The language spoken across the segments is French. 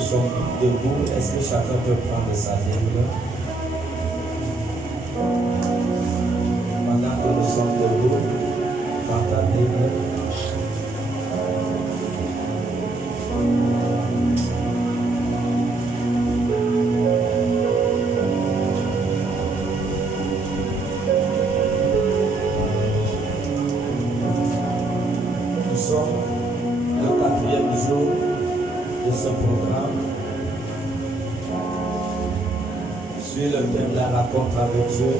sommes debout, est-ce que chacun peut prendre sa Bible? Pendant que nous sommes debout, prends ta Bible. Nous sommes le 4e jour de ce programme sur le thème de la rencontre avec Dieu.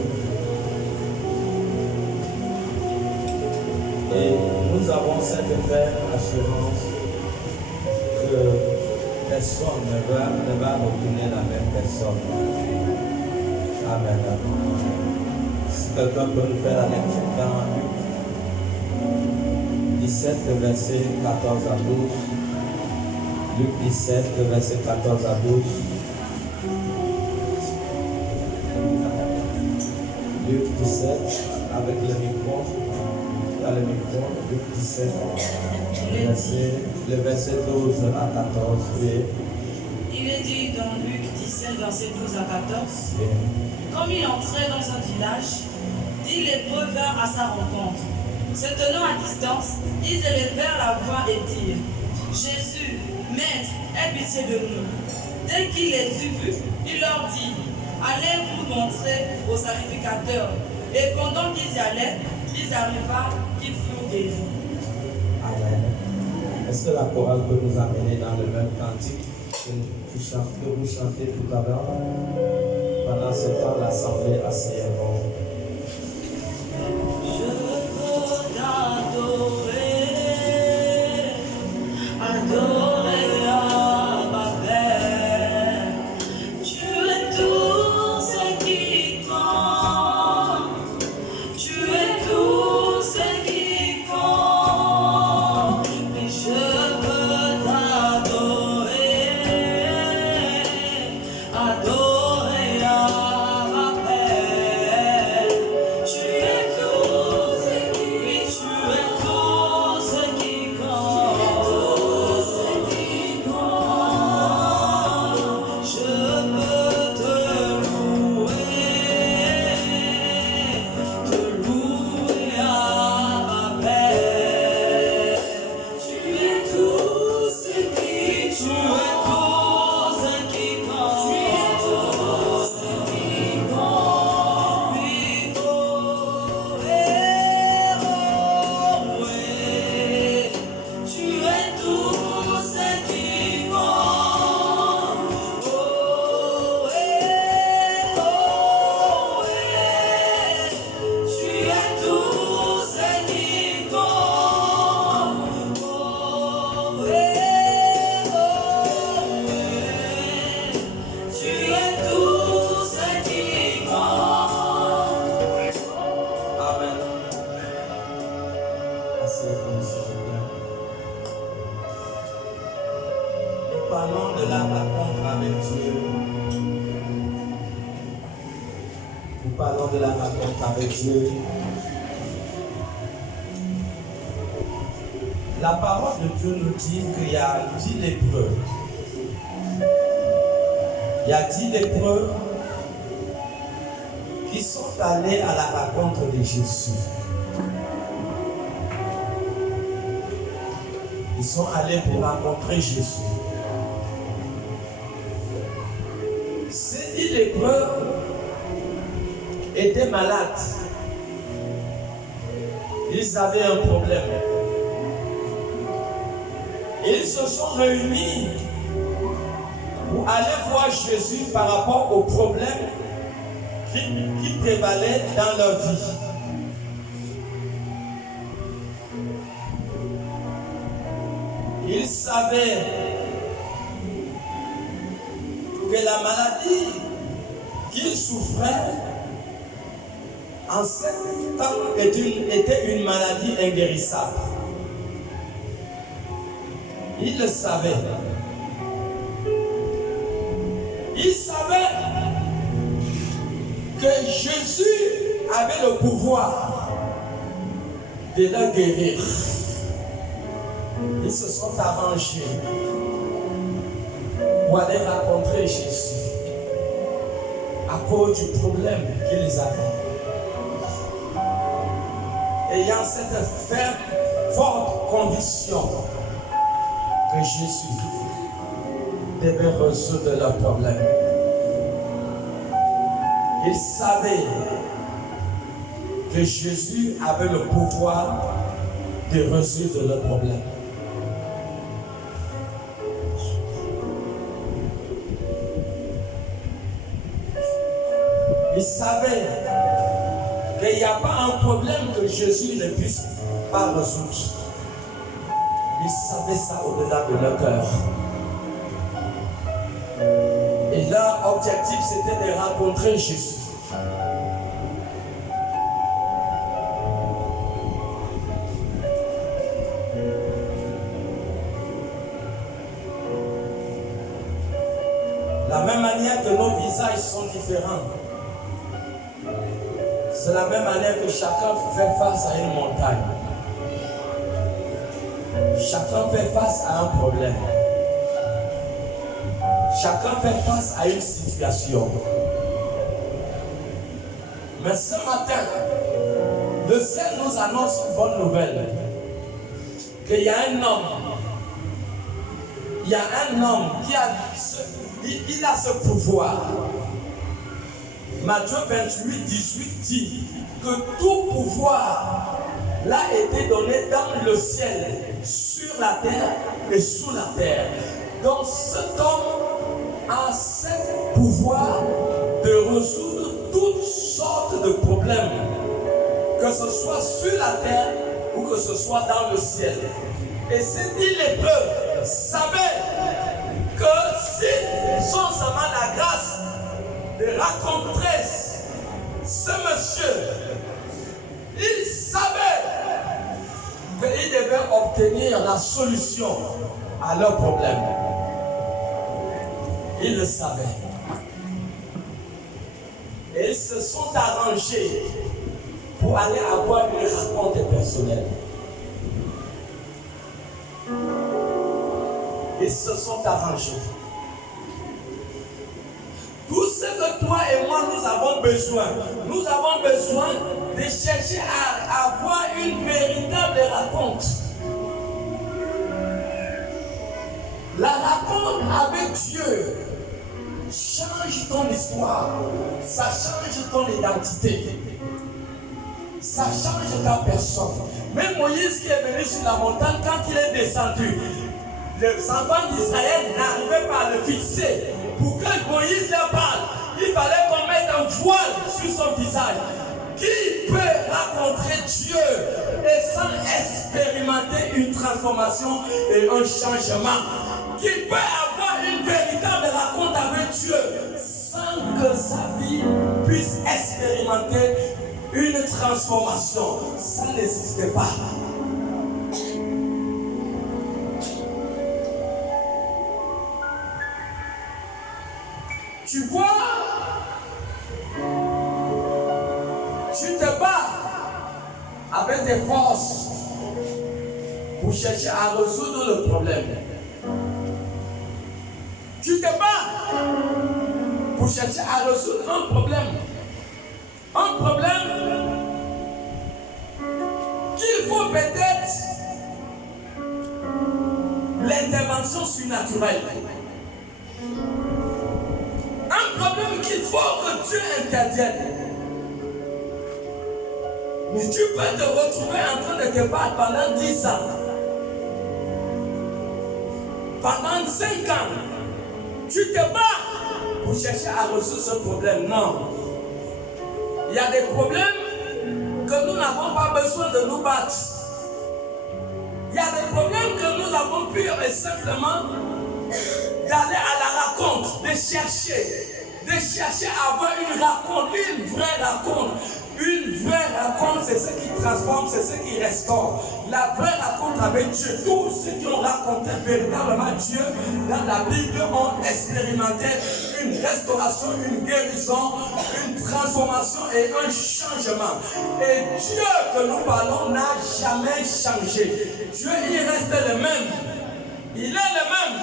Et nous avons cette ferme assurance que personne ne va retourner la même personne. Amen. Si quelqu'un peut nous faire la lecture dans Luc 17, le verset 14 à 12. Luc 17, le verset 14 à 12. Luc 17, avec le micro. Dans le micro, Luc 17, le verset 12 à 14. Oui. Il est dit dans Luc 17, verset 12 à 14. Oui. Comme il entrait dans un village, 10 lépreux vinrent à sa rencontre. Se tenant à distance, ils élevèrent la voix et dirent: Jésus, Maître, aie pitié de nous. Dès qu'il les eut vus, il leur dit: Allez vous montrer aux sacrificateurs. Et pendant qu'ils y allaient, ils arriva qu'ils furent guéris. Amen. Est-ce que la chorale peut nous amener dans le même cantique que vous chantez tout à l'heure? Pendant ce temps, l'assemblée asseyez-vous. Je veux t'adorer, adorer ma Père. Tu es tout ce qui compte, tu es tout ce qui compte. Mais je veux t'adorer, adorer ma Père. Tu es tout ce qui, oui, tu es tout ce qui compte, Je peux te louer à ma Père. Tu es tout ce qui, tu es tout ce qui compte, Oui, oh, tu es tout ce qui compte, tu es tout ce qui compte, tu es tout ce qui compte. Amen. Asseyez-vous, s'il vous plaît. Nous parlons de la rencontre avec Dieu. Nous parlons de la rencontre avec Dieu. La parole de Dieu nous dit qu'il y a 10 lépreux. Il y a 10 lépreux qui sont allés à la rencontre de Jésus. Ils sont allés pour rencontrer Jésus. Ces 10 lépreux étaient malades. Ils avaient un problème. Ils se sont réunis pour aller voir Jésus par rapport aux problèmes qui prévalaient dans leur vie. Ils savaient que la maladie qu'ils souffraient en ce temps était une maladie inguérissable. Ils le savaient. Ils savaient que Jésus avait le pouvoir de la guérir. Ils se sont arrangés pour aller rencontrer Jésus à cause du problème qu'ils avaient. Ayant cette forte conviction que Jésus devait résoudre leurs problèmes. Ils savaient que Jésus avait le pouvoir de résoudre leurs problèmes. Ils savaient qu'il n'y a pas un problème que Jésus ne puisse pas résoudre. Ils savaient ça au-delà de leur cœur. Et leur objectif, c'était de rencontrer Jésus. La même manière que nos visages sont différents, c'est la même manière que chacun fait face à une montagne. Chacun fait face à un problème. Chacun fait face à une situation. Mais ce matin, le ciel nous annonce une bonne nouvelle. Qu'il y a un homme. Il y a un homme qui a ce pouvoir. Matthieu 28, 18 dit que tout pouvoir l'a été donné dans le ciel, sur la terre et sous la terre. Donc cet homme a ce pouvoir de résoudre toutes sortes de problèmes, que ce soit sur la terre ou que ce soit dans le ciel. Et c'est dit les peuples savaient que s'ils ont seulement la grâce de rencontrer ce monsieur, ils savaient qu'ils devaient obtenir la solution à leurs problèmes. Ils le savaient. Et ils se sont arrangés pour aller avoir une rencontre personnelle. Ils se sont arrangés. Tout ce que toi et moi nous avons besoin de chercher à avoir une véritable rencontre. La rencontre avec Dieu change ton histoire, ça change ton identité, ça change ta personne. Même Moïse qui est venu sur la montagne, quand il est descendu, les enfants d'Israël n'arrivaient pas à le fixer. Pour que Moïse leur parle, il fallait qu'on mette un voile sur son visage. Qui peut rencontrer Dieu et sans expérimenter une transformation et un changement? Qui peut avoir une véritable rencontre avec Dieu sans que sa vie puisse expérimenter une transformation? Ça n'existe pas. Tu vois, tu te bats avec tes forces pour chercher à résoudre le problème. Tu te bats pour chercher à résoudre un problème. Un problème qu'il faut peut-être l'intervention surnaturelle. Un problème qu'il faut que Dieu intervienne. Mais tu peux te retrouver en train de te battre pendant 10 ans. Pendant 5 ans. Tu te bats pour chercher à résoudre ce problème. Non. Il y a des problèmes que nous n'avons pas besoin de nous battre. Il y a des problèmes que nous avons pur et simplement d'aller à la rencontre, de chercher à avoir une rencontre, une vraie rencontre. Une vraie rencontre, c'est ce qui transforme, c'est ce qui restaure. La vraie rencontre avec Dieu. Tous ceux qui ont rencontré véritablement Dieu dans la Bible ont expérimenté une restauration, une guérison, une transformation et un changement. Et Dieu que nous parlons n'a jamais changé. Dieu, il reste le même. Il est le même.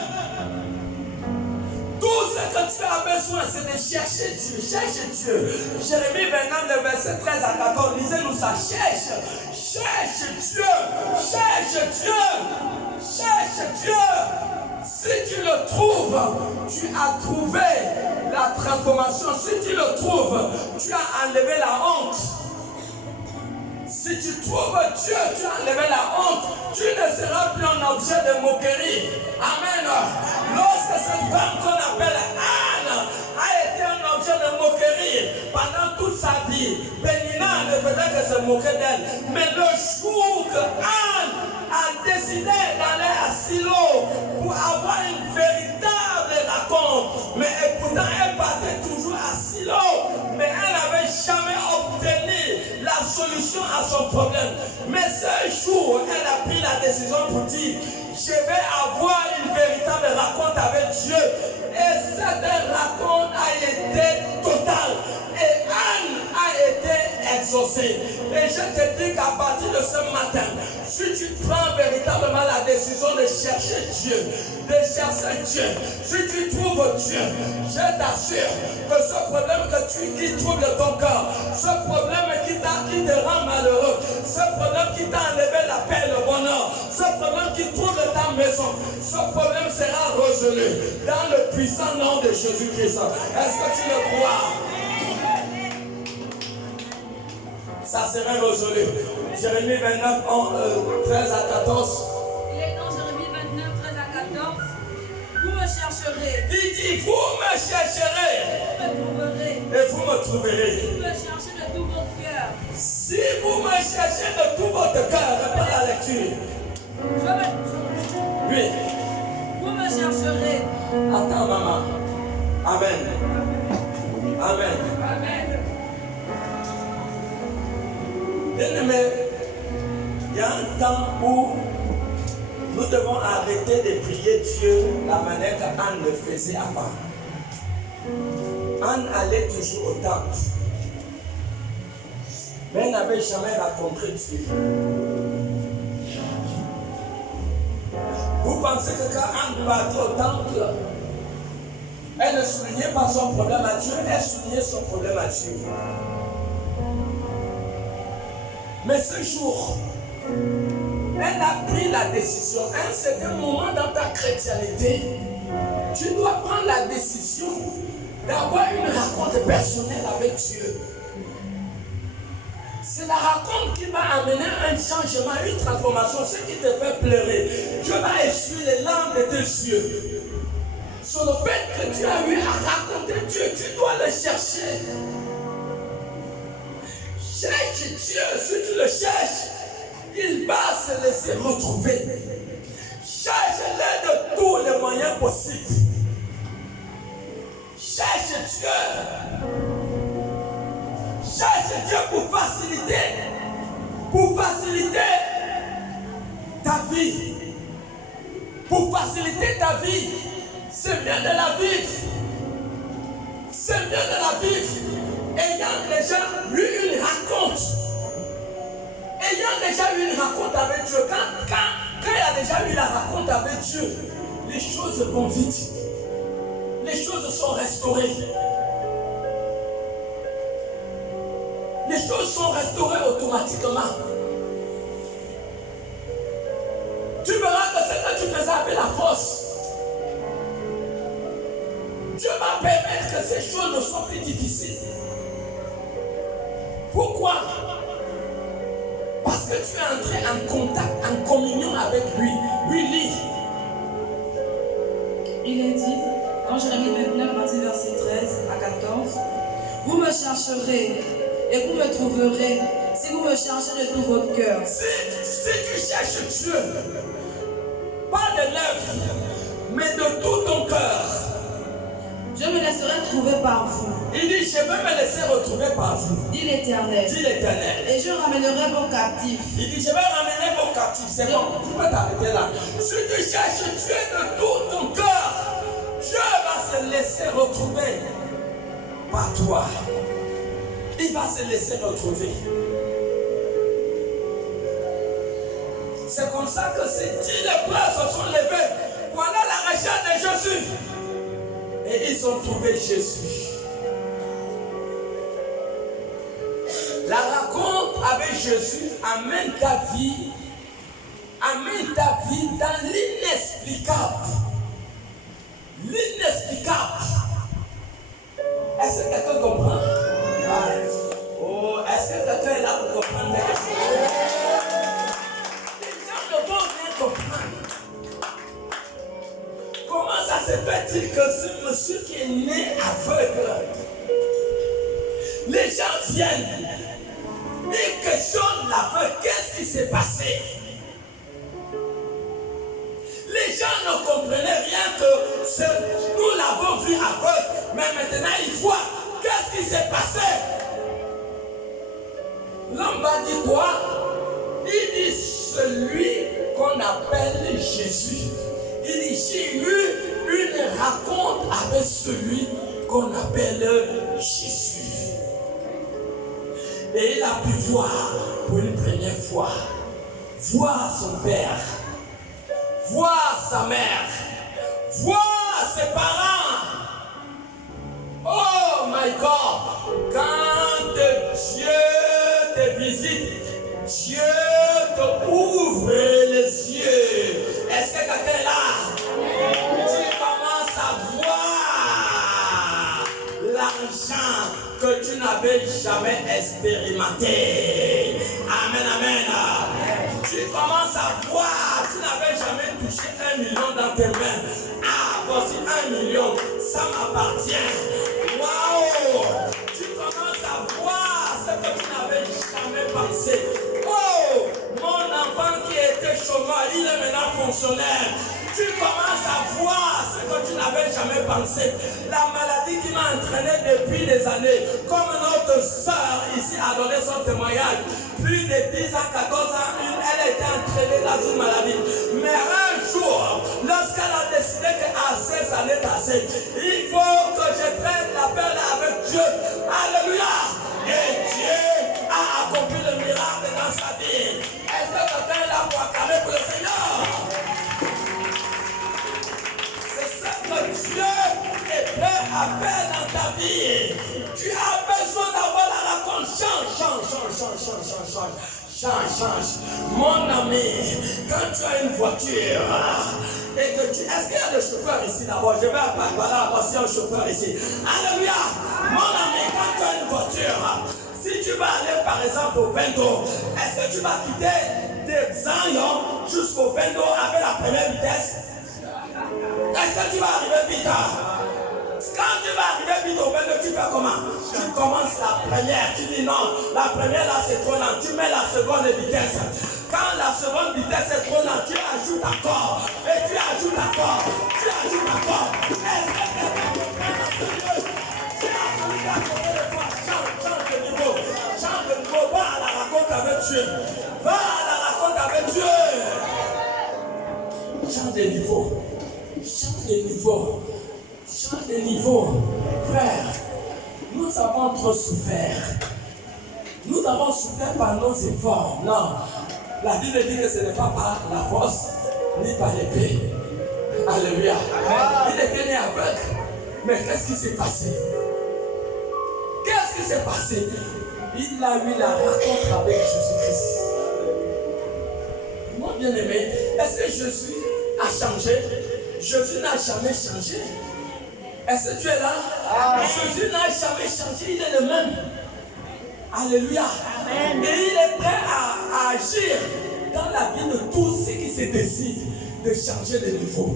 besoin, c'est de chercher Dieu. Cherche Dieu. Jérémie 29, le verset 13 à 14. Lisez-nous ça. Cherche Dieu. Cherche Dieu. Cherche Dieu. Si tu le trouves, tu as trouvé la transformation. Si tu le trouves, tu as enlevé la honte. Si tu trouves Dieu, tu as enlevé la honte. Tu ne seras plus un objet de moquerie. Amen. Lorsque cette femme qu'on appelle Anne a été un objet de moquerie pendant toute sa vie, Pénina ne faisait que se moquer d'elle. Mais le jour que Anne a décidé d'aller à Silo pour avoir une véritable raconte, mais pourtant elle partait toujours à Silo, mais elle n'avait jamais obtenu la solution à son problème. Mais ce jour, elle a pris la décision pour dire, je vais avoir une véritable rencontre avec Dieu. Et cette rencontre a été totale. Et Anne a été exaucée. Et je te dis qu'à partir de ce matin, si tu prends véritablement la décision de chercher Dieu, si tu trouves Dieu, je t'assure que ce problème qui trouble ton corps, ce problème qui te rend malheureux, ce problème qui t'a enlevé la paix, le bonheur, ce problème qui trouble ta maison, ce problème sera résolu dans le puissant nom de Jésus-Christ. Est-ce que tu le crois? Ça sera résolu. Jérémie 29, 13 à 14. Il est dans Jérémie 29, 13 à 14. Vous me chercherez. Dis, vous me chercherez. Vous me trouverez. Et vous me trouverez. Vous me cherchez de tout votre cœur. Si vous me cherchez de tout votre cœur, répète la lecture. Oui. Vous me chercherez. Attends, maman. Amen. Amen. Amen. Bien-aimé, il y a un temps où nous devons arrêter de prier Dieu la manière qu'Anne le faisait avant. Anne allait toujours au temple, mais elle n'avait jamais rencontré Dieu. Vous pensez que quand Anne partait au temple, elle ne soulignait pas son problème à Dieu, elle soulignait son problème à Dieu. Mais ce jour, elle a pris la décision. À un certain moment dans ta chrétienté, tu dois prendre la décision d'avoir une rencontre personnelle avec Dieu. C'est la rencontre qui va amener un changement, une transformation, ce qui te fait pleurer. Dieu va essuyer les larmes de tes yeux. Sur le fait que tu as eu à raconter Dieu, tu dois le chercher. Cherche Dieu, si tu le cherches, il va se laisser retrouver. Cherche-le de tous les moyens possibles. Cherche Dieu. Cherche Dieu pour faciliter ta vie. Pour faciliter ta vie, c'est bien de la vivre. C'est bien de la vivre. Ayant déjà eu une rencontre. Ayant déjà eu une rencontre avec Dieu. Quand il y a déjà eu la rencontre avec Dieu, les choses vont vite. Les choses sont restaurées. Les choses sont restaurées automatiquement. Tu verras que ce que tu faisais avec la force, Dieu va permettre que ces choses ne soient plus difficiles. Pourquoi? Parce que tu es entré en contact, en communion avec lui. Lui lit. Il est dit, dans Jérémie 29, verset 13 à 14, vous me chercherez et vous me trouverez si vous me cherchez de tout votre cœur. Si tu cherches Dieu, pas de lèvres, mais de tout ton cœur, je me laisserai trouver par vous. Il dit, je vais me laisser retrouver par vous. Dit l'Éternel. Dit l'Éternel. Et je ramènerai vos captifs. Il dit, je vais ramener vos captifs. C'est bon, tu peux t'arrêter là. Si tu cherches Dieu de tout ton cœur, Dieu va se laisser retrouver par toi. Il va se laisser retrouver. C'est comme ça que ces 10 lépreux se sont levés. Voilà la recherche de Jésus. Et et ils ont trouvé Jésus. La rencontre avec Jésus amène ta vie dans l'inexplicable. L'inexplicable. Est-ce que quelqu'un comprend? Oh, est-ce que quelqu'un est là pour comprendre? Les gens ne vont rien comprendre. Comment ça se fait-il que ce monsieur qui est né aveugle, les gens viennent, ils questionnent l'aveugle, qu'est-ce qui s'est passé? Les gens ne comprenaient rien que nous l'avons vu aveugle, mais maintenant ils voient qu'est-ce qui s'est passé. L'homme va dire quoi? Il dit celui qu'on appelle Jésus. Il dit j'ai eu une rencontre avec celui qu'on appelle Jésus. Et il a pu voir pour une première fois, voir son père, voir sa mère, voir ses parents. Oh my God! Quand Dieu te visite, Dieu te ouvre les yeux. Est-ce que quelqu'un est là? Tu commences à voir l'argent que tu n'avais jamais expérimenté. Amen, amen. Tu commences à voir, tu n'avais jamais touché 1 million dans tes mains. Ah, voici 1 million, ça m'appartient. Waouh! Tu commences à voir ce que tu n'avais jamais pensé. Oh, mon enfant qui était chômeur, il est maintenant fonctionnaire. Tu commences à voir ce que tu n'avais jamais pensé. La maladie qui m'a entraîné depuis des années, comme notre soeur ici a donné son témoignage, plus de 10 ans, 14 ans, elle a été entraînée dans une maladie. Mais un jour, lorsqu'elle a décidé qu'assez, ça n'est assez, il faut que je prenne la peine avec Dieu. Alléluia! Et Dieu a accompli le miracle dans sa vie. Est-ce que quelqu'un est là pour acclamer pour le Seigneur? Dieu est prêt à faire dans ta vie. Tu as besoin d'avoir la rencontre. Change. Mon ami, quand tu as une voiture et que tu... Est-ce qu'il y a des chauffeurs ici d'abord? Je vais voilà, voici un chauffeur ici. Alléluia. Mon ami, quand tu as une voiture, si tu vas aller par exemple au Vendo, est-ce que tu vas quitter des Zion jusqu'au Vendo avec la première vitesse? Est-ce que tu vas arriver vite? Quand tu vas arriver vite au Vendo, tu fais comment? Tu commences la première, tu dis non, la première là c'est trop lent, tu mets la seconde vitesse. Quand la seconde vitesse est trop lente, tu ajoutes encore, et tu ajoutes encore, tu ajoutes encore. Est-ce que quelqu'un comprend dans ce lieu? Tu as fallu d'accorder le toi, change de niveau, va à la rencontre avec Dieu, va à la rencontre avec Dieu. Change de niveau. Change de niveau. Frère, nous avons trop souffert. Nous avons souffert par nos efforts. Non. La Bible dit que ce n'est pas par la force, ni par l'épée. Alléluia. Il était né aveugle. Mais qu'est-ce qui s'est passé? Qu'est-ce qui s'est passé? Il a eu la rencontre avec Jésus-Christ. Mon bien-aimé, est-ce que Jésus a changé? Jésus n'a jamais changé. Est-ce que tu es là? Jésus n'a jamais changé, il est le même. Alléluia. Amen. Et il est prêt à agir dans la vie de tous ceux qui se décident de changer de niveau.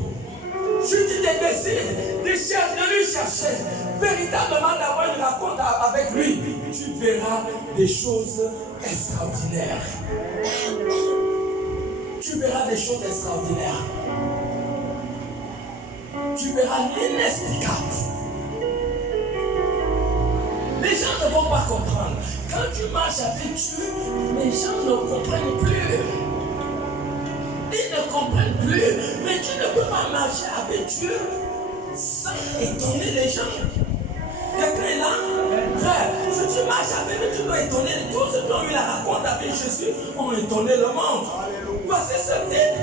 Je dis de décider de lui chercher, véritablement d'avoir une rencontre avec lui. Tu verras des choses extraordinaires. Tu verras des choses extraordinaires. Tu verras l'inexplicable. Les gens ne vont pas comprendre. Quand tu marches avec Dieu, les gens ne comprennent plus. Ils ne comprennent plus. Mais tu ne peux pas marcher avec Dieu sans étonner les gens. Quelqu'un est là? Frère, si tu marches avec lui, tu dois étonner. Tous ceux qui ont eu la rencontre avec Jésus ont étonné le monde. Voici ce type.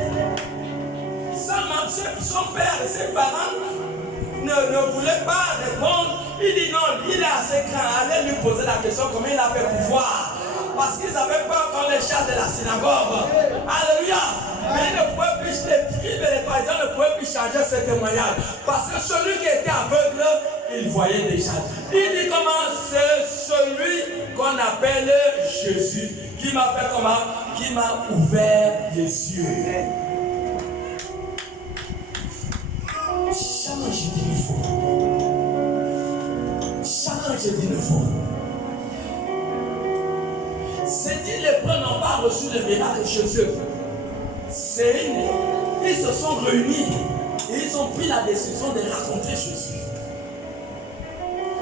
Son père et ses parents ne voulait pas répondre. Il dit non, il est assez grand. Allez lui poser la question comment il a fait pour voir. Parce qu'ils avaient peur qu'on les chasse de la synagogue. Alléluia. Mais il ne pouvait plus, les pharisiens ne pouvaient plus changer ce témoignage. Parce que celui qui était aveugle, il voyait déjà. Il dit comment c'est celui qu'on appelle Jésus. Qui m'a fait comment? Qui m'a ouvert les yeux. Jamais je dis le faux. Jamais je dis le faux. C'est dit les preuves n'ont pas reçu le miracle chez eux. Ils se sont réunis et ils ont pris la décision de raconter Jésus.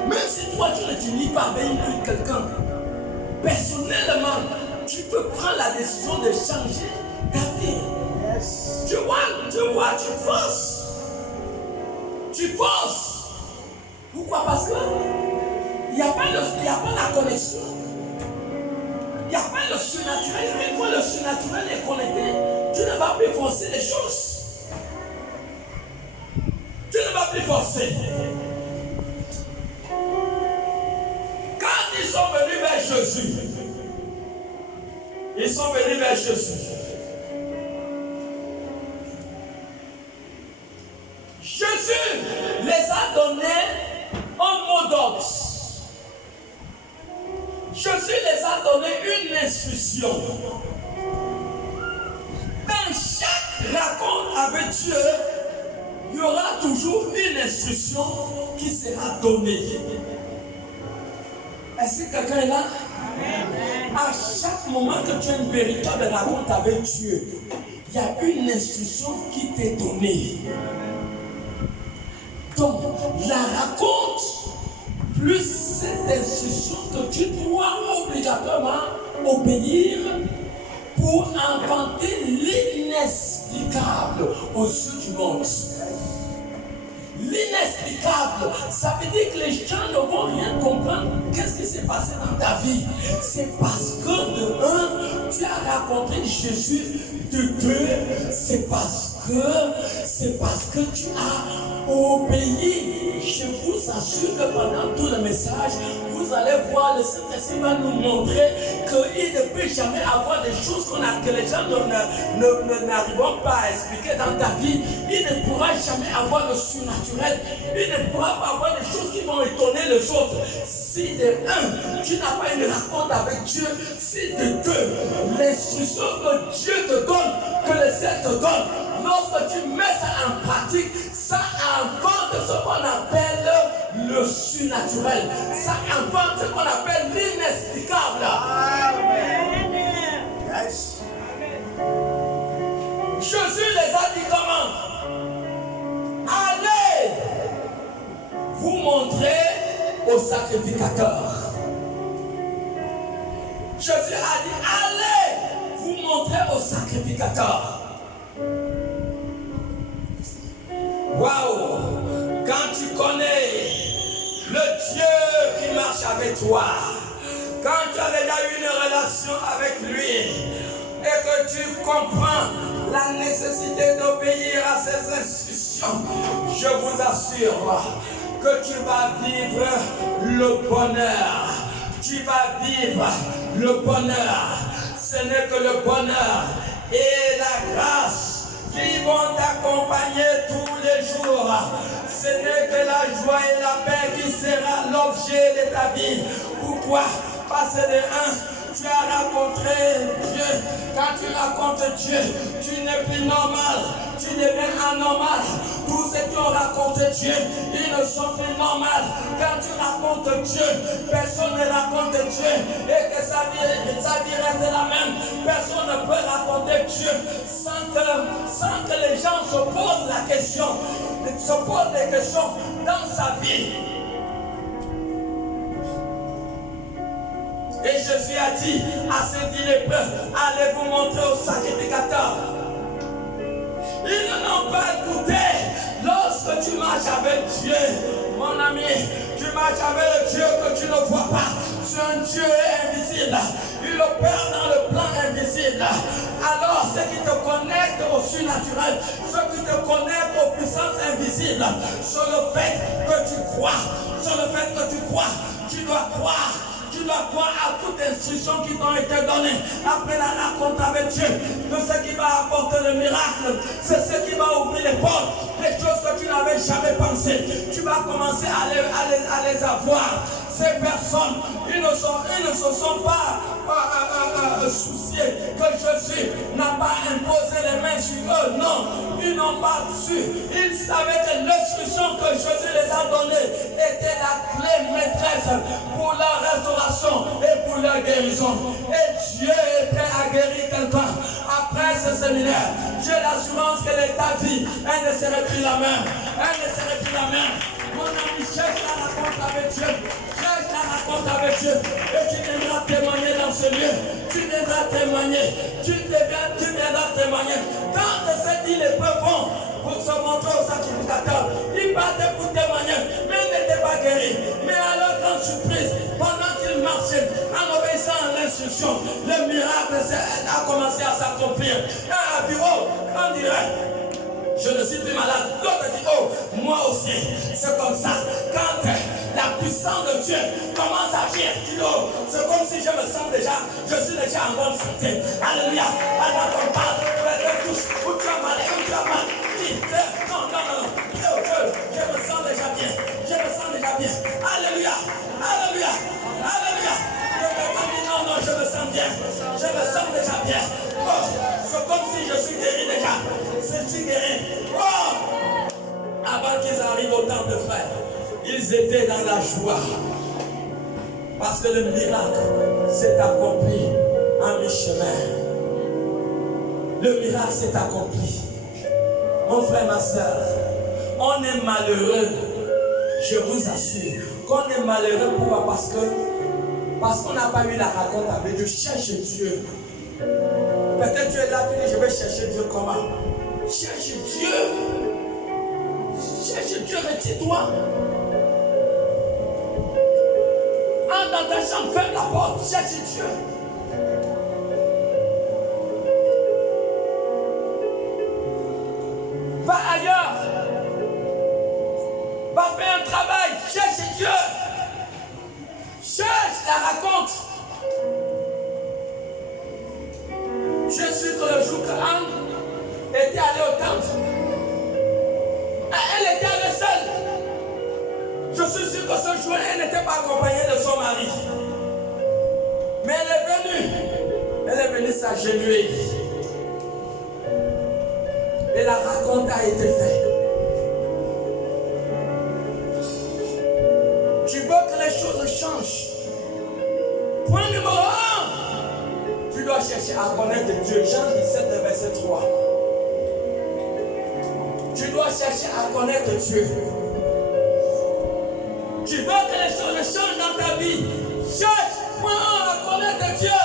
Même si toi tu ne t'unis pas avec quelqu'un, personnellement, tu peux prendre la décision de changer ta vie. Yes. Tu vois, tu forces. Tu forces. Pourquoi? Parce que il n'y a pas la connexion. Il n'y a pas le surnaturel. Une fois le surnaturel est connecté, tu ne vas plus forcer les choses. Tu ne vas plus forcer. Quand ils sont venus vers Jésus, Jésus les a donné un mot d'ordre. Jésus les a donné une instruction. Dans chaque rencontre avec Dieu, il y aura toujours une instruction qui sera donnée. Est-ce que quelqu'un est là? À chaque moment que tu as une véritable rencontre avec Dieu, il y a une instruction qui t'est donnée. Donc, la rencontre, plus cette instruction que tu dois obligatoirement obéir pour inventer l'inexplicable aux yeux du monde. L'inexplicable, ça veut dire que les gens ne vont rien comprendre. Qu'est-ce qui s'est passé dans ta vie? C'est parce que de un, tu as rencontré Jésus. De deux, c'est parce que tu as obéi. Je vous assure que pendant tout le message, vous allez voir, le Saint-Esprit va nous montrer qu'il ne peut jamais avoir des choses que les gens n'arriveront pas à expliquer dans ta vie. Il ne pourra jamais avoir le surnaturel. Il ne pourra pas avoir des choses qui vont étonner les autres. Si de un, tu n'as pas une rencontre avec Dieu, si de deux, l'instruction que Dieu te donne, que le ciel te donne, lorsque tu mets ça en pratique, ça invente ce qu'on appelle le surnaturel. Ça invente ce qu'on appelle l'inexplicable. Amen. Yes. Jésus les a dit comment? Allez vous montrer au sacrificateur. Jésus a dit allez vous montrer au sacrificateur. Waouh! Quand tu connais le Dieu qui marche avec toi, quand tu as déjà eu une relation avec lui et que tu comprends la nécessité d'obéir à ses instructions, je vous assure que tu vas vivre le bonheur. Tu vas vivre le bonheur. Ce n'est que le bonheur et la grâce qui vont t'accompagner tous les jours. Ce n'est que la joie et la paix qui sera l'objet de ta vie. Pourquoi? Parce que de un, tu as rencontré Dieu. Quand tu rencontres Dieu, tu n'es plus normal. Tu deviens anormal. Tous ceux qui ont rencontré Dieu, ils ne sont plus normaux. Quand tu rencontres Dieu, personne ne rencontre Dieu et que sa vie reste la même. Personne ne peut rencontrer Dieu sans que les gens se posent la question, se posent des questions dans sa vie. Et Jésus a dit à ses disciples, allez vous montrer au sacrificateur. Ils n'ont pas écouté. Lorsque tu marches avec Dieu, mon ami, tu marches avec le Dieu que tu ne vois pas. C'est un Dieu invisible. Il opère dans le plan invisible. invisible. Alors, ce qui te connecte au surnaturel, ce qui te connecte aux puissances invisibles, sur le fait que tu crois, tu dois croire. Tu dois croire à toute instruction qui t'ont été donnée. Après la rencontre avec Dieu, de ce qui va apporter le miracle, c'est ce qui va ouvrir les portes, les choses que tu n'avais jamais pensé. Tu vas commencer à les avoir. Ces personnes, ils ne se sont pas souciés que Jésus n'a pas imposé les mains sur eux. Non, ils n'ont pas su. Ils savaient que l'instruction que Jésus les a donnée était la clé maîtresse pour leur restauration et pour leur guérison. Et Dieu est prêt à guérir quelqu'un. Après ce séminaire, j'ai l'assurance que ta vie, elle ne serait plus la même. Elle ne serait plus la même. Mon ami, cherche la rencontre avec Dieu. Cherche la rencontre avec Dieu. Et tu viendras témoigner dans ce lieu. Tu viendras témoigner. Tu viendras témoigner. Quand ces 10 lépreux vont pour se montrer au sacrificateur, ils partaient pour témoigner, mais ils n'étaient pas guéris. Mais à leur grande surprise, pendant qu'ils marchaient, en obéissant à l'instruction, le miracle a commencé à s'accomplir. Et à la bureau, on dirait, je ne suis plus malade. L'autre dit, oh, moi aussi. C'est comme ça. Quand la puissance de Dieu commence à agir, oh, c'est comme si je me sens déjà, je suis déjà en bonne santé. Alléluia. Alors on parle, touche, où tu as mal, où tu as mal. Dis, non. Je me sens déjà bien. Je me sens déjà bien. Alléluia. Alléluia. Alléluia. Non, je me sens bien. Je me sens déjà bien. Oh, c'est comme si je suis guéri déjà. Je suis guéri. Oh! Avant qu'ils arrivent au temple de frère, ils étaient dans la joie. Parce que le miracle s'est accompli en mi-chemin. Le miracle s'est accompli. Mon frère, ma soeur, on est malheureux. Je vous assure qu'on est malheureux. Pourquoi? Parce qu'on n'a pas eu la rencontre avec Dieu. Cherche Dieu. Peut-être tu es là, tu dis, je vais chercher Dieu comment? Cherche Dieu. Cherche Dieu, retire-toi. Entre dans ta chambre, ferme la porte, cherche Dieu. Va ailleurs. Va faire un travail, cherche Dieu. Cherche la rencontre. Je suis sur le jour que Anne était allée au temple. Elle était allée seule. Je suis sûr que ce jour, elle n'était pas accompagnée de son mari. Mais elle est venue s'agenouiller. Et la rencontre a été faite. Tu veux que les choses changent. Point numéro 1. Tu dois chercher à connaître Dieu. Jean 17, verset 3. Tu dois chercher à connaître Dieu. Tu veux que les choses changent dans ta vie. Cherche, point 1, à connaître Dieu.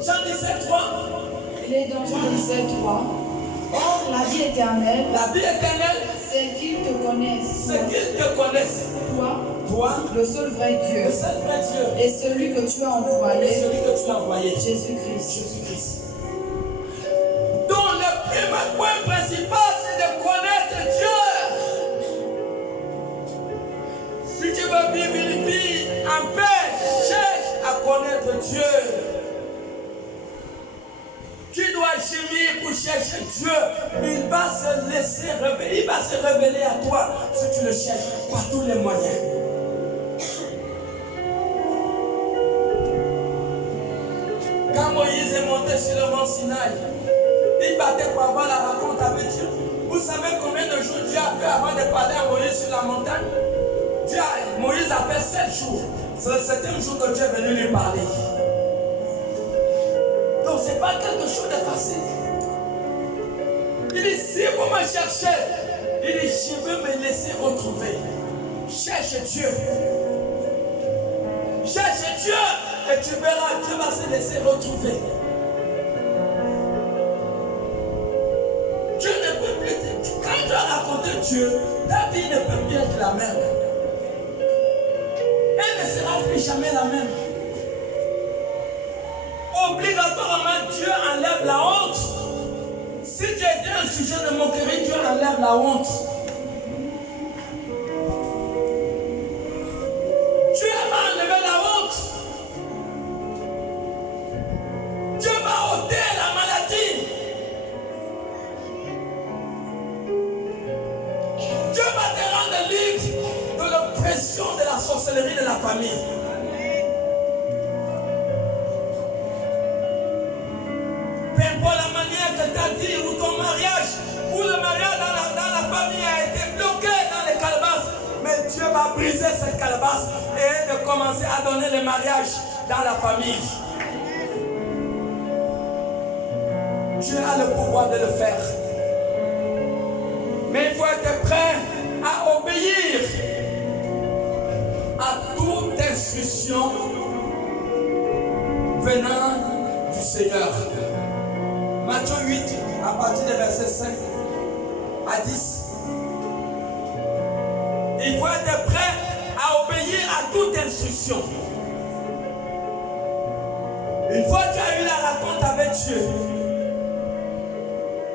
Jean 17, 3. Il est dans Jean 17, 3. Or, la vie éternelle, c'est qu'ils te connaissent. C'est qu'ils te connaissent. Toi, le seul vrai Dieu. Le seul vrai Dieu. Et celui que tu as envoyé. Jésus-Christ. Donc le premier point principal, c'est de connaître Dieu. Si tu veux vivre une vie en paix, cherche à connaître Dieu. Tu dois gémir pour chercher Dieu. Il va se laisser révéler. Il va se révéler à toi si tu le cherches par tous les moyens. Quand Moïse est monté sur le mont Sinaï, il battait pour avoir la rencontre avec Dieu. Vous savez combien de jours Dieu a fait avant de parler à Moïse sur la montagne? Moïse a fait 7 jours. C'est le 7e jour que Dieu est venu lui parler. Donc ce n'est pas quelque chose de facile. Il dit, si vous me cherchez, il dit, je veux me laisser retrouver. Cherche Dieu. Cherche Dieu et tu verras, Dieu va se laisser retrouver. Dieu ne peut plus te... Quand tu as raconté Dieu, ta vie ne peut plus être la même. Elle plus jamais la même. Obligatoirement, Dieu enlève la honte. Si tu étais un sujet de moquerie, Dieu enlève la honte. Dieu va enlever la honte. Dieu va ôter la maladie. Dieu va te rendre libre de l'oppression de la sorcellerie de la famille. Peu importe la manière que ta vie ou ton mariage ou le mariage dans la famille a été bloqué dans les calebasses, mais Dieu va briser cette calebasse et de commencer à donner le mariage dans la famille. Dieu a le pouvoir de le faire. Mais il faut être prêt à obéir à toute instruction venant du Seigneur. Matthieu 8, à partir des versets 5 à 10. Il faut être prêt à obéir à toute instruction. Une fois que tu as eu la rencontre avec Dieu,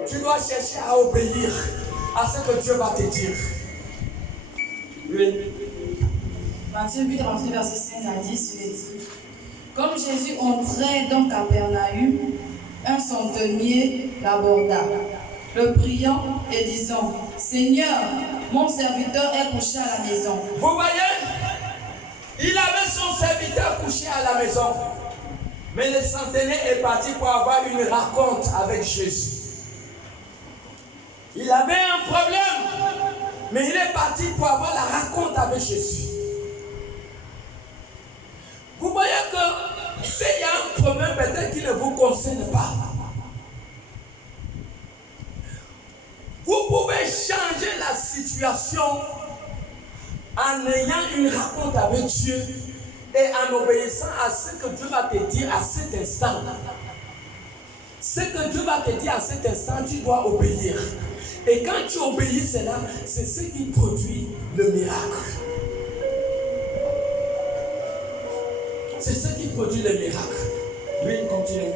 tu dois chercher à obéir à ce que Dieu va te dire. Oui. Matthieu 8, verset 5 à 10, il est dit: Comme Jésus entrait dans Capernaum, un centenier l'aborda, le priant et disant: Seigneur, mon serviteur est couché à la maison. Vous voyez, il avait son serviteur couché à la maison. Mais le centenier est parti pour avoir une rencontre avec Jésus. Il avait un problème, mais il est parti pour avoir la rencontre avec Jésus. Vous voyez que s'il y a un problème peut-être qui ne vous concerne pas, vous pouvez changer la situation en ayant une rencontre avec Dieu et en obéissant à ce que Dieu va te dire à cet instant. Ce que Dieu va te dire à cet instant, tu dois obéir. Et quand tu obéis cela, c'est ce qui produit le miracle. C'est ce qui produit le miracle. Oui, continue.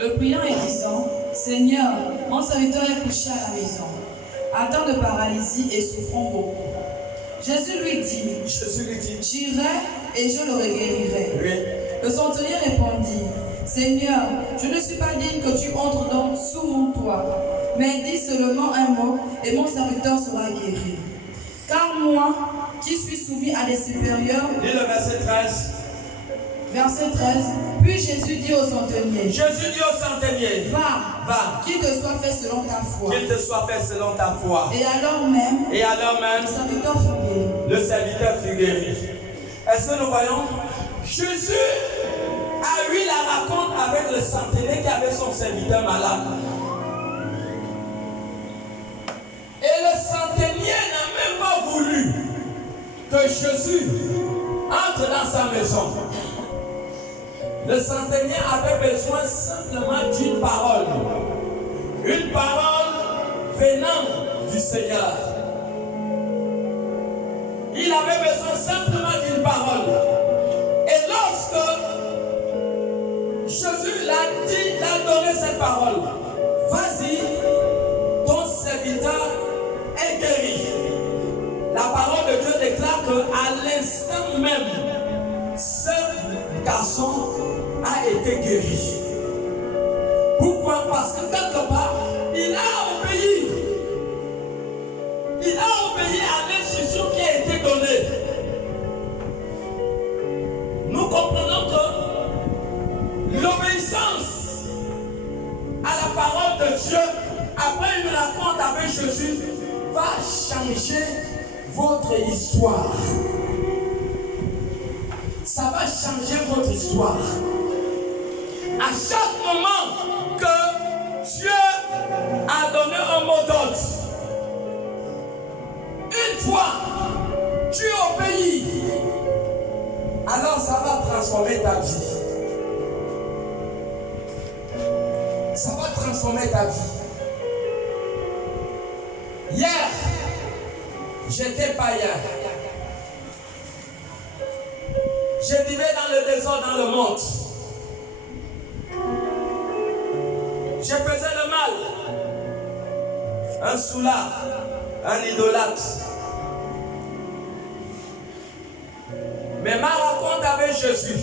Le priant et disant: Seigneur, mon serviteur est couché à la maison, atteint de paralysie et souffrant beaucoup. Jésus lui dit: J'irai et je le guérirai. Oui. Le centenier répondit: Seigneur, je ne suis pas digne que tu entres sous mon toit, mais dis seulement un mot et mon serviteur sera guéri. Car moi, qui suis soumis à des supérieurs... Lis le verset 13. Verset 13. Puis Jésus dit au centenier: Va, qu'il te soit fait selon ta foi. Qu'il te soit fait selon ta foi. Et alors même, le serviteur fut guéri. Est-ce que nous voyons? Jésus a eu la rencontre avec le centenier qui avait son serviteur malade. Et le centenier n'a même pas voulu que Jésus entre dans sa maison. Le centenier avait besoin simplement d'une parole. Une parole venant du Seigneur. Il avait besoin simplement d'une parole. Et lorsque Jésus l'a donné cette parole: vas-y, ton serviteur est guéri. La parole de Dieu déclare qu'à l'instant même, ce garçon a été guéri. Pourquoi? Parce que quelque part, il a obéi. Il a obéi à l'instruction qui a été donnée. Nous comprenons que l'obéissance à la parole de Dieu, après une rencontre avec Jésus, va changer votre histoire. Ça va changer votre histoire. À chaque moment que Dieu a donné un mot d'ordre, une fois tu obéis, alors ça va transformer ta vie. Ça va transformer ta vie. Hier, j'étais païen. Je vivais dans le désordre, dans le monde. Je faisais le mal. Un soulard, un idolâtre. Mais ma rencontre avec Jésus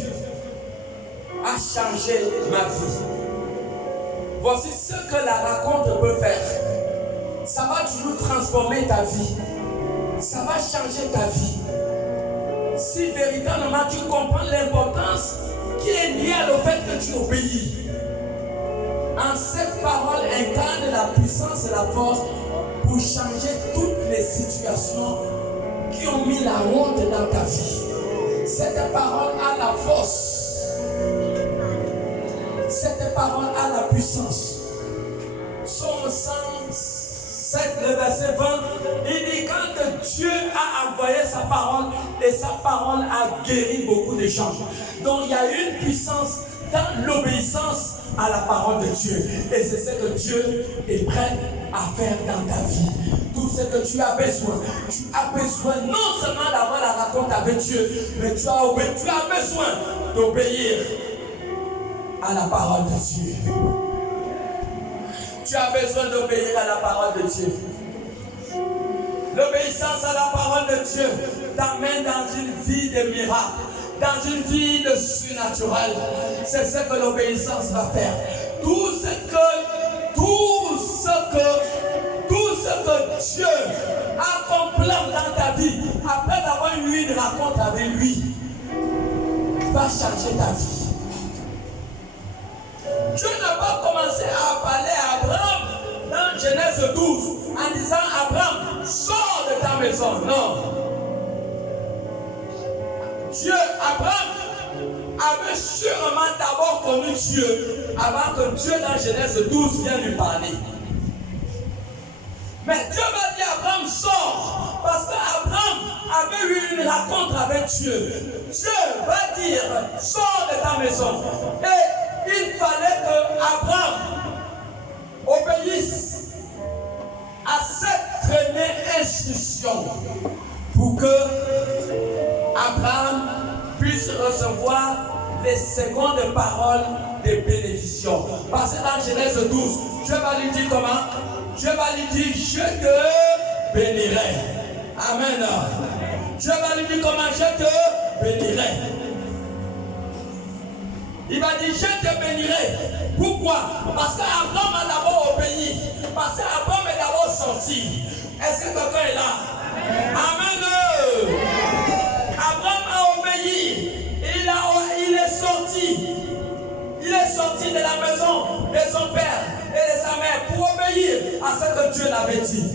a changé ma vie. Voici ce que la rencontre peut faire. Ça va toujours transformer ta vie. Ça va changer ta vie. Si véritablement tu comprends l'importance qui est liée au fait que tu obéis. En cette parole incarne la puissance et la force pour changer toutes les situations qui ont mis la honte dans ta vie. Cette parole a la force. Cette parole a la puissance. Psaume 107, le verset 20, il dit quand Dieu a envoyé sa parole et sa parole a guéri beaucoup de gens. Donc il y a une puissance dans l'obéissance à la parole de Dieu. Et c'est ce que Dieu est prêt à faire dans ta vie. Tout ce que tu as besoin. Tu as besoin non seulement d'avoir la rencontre avec Dieu, mais tu as besoin d'obéir à la parole de Dieu. Tu as besoin d'obéir à la parole de Dieu. L'obéissance à la parole de Dieu t'amène dans une vie de miracle, dans une vie de surnaturel. C'est ce que l'obéissance va faire. Tout ce que Dieu a comme plan dans ta vie, après avoir eu une rencontre avec lui, va changer ta vie. Dieu n'a pas commencé à parler à Abraham dans Genèse 12 en disant Abraham, sors de ta maison. Non. Abraham avait sûrement d'abord connu Dieu avant que Dieu dans Genèse 12 vienne lui parler. Mais Dieu va dire Abraham, sors, parce qu'Abraham avait eu une rencontre avec Dieu. Dieu va dire, sors de ta maison. Et il fallait que Abraham obéisse à cette première instruction pour que Abraham puisse recevoir les secondes paroles de bénédiction. Parce que dans Genèse 12, Dieu va lui dire comment? Dieu va lui dire, je te bénirai. Amen. Dieu va lui dire comment? Je te bénirai. Il va dire, je te bénirai. Pourquoi? Parce qu'Abraham a d'abord obéi. Parce qu'Abraham est d'abord sorti. Est-ce que quelqu'un est là? Amen. Abraham a obéi. Il est sorti. Il est sorti de la maison de son père et de sa mère pour obéir à ce que Dieu l'avait dit.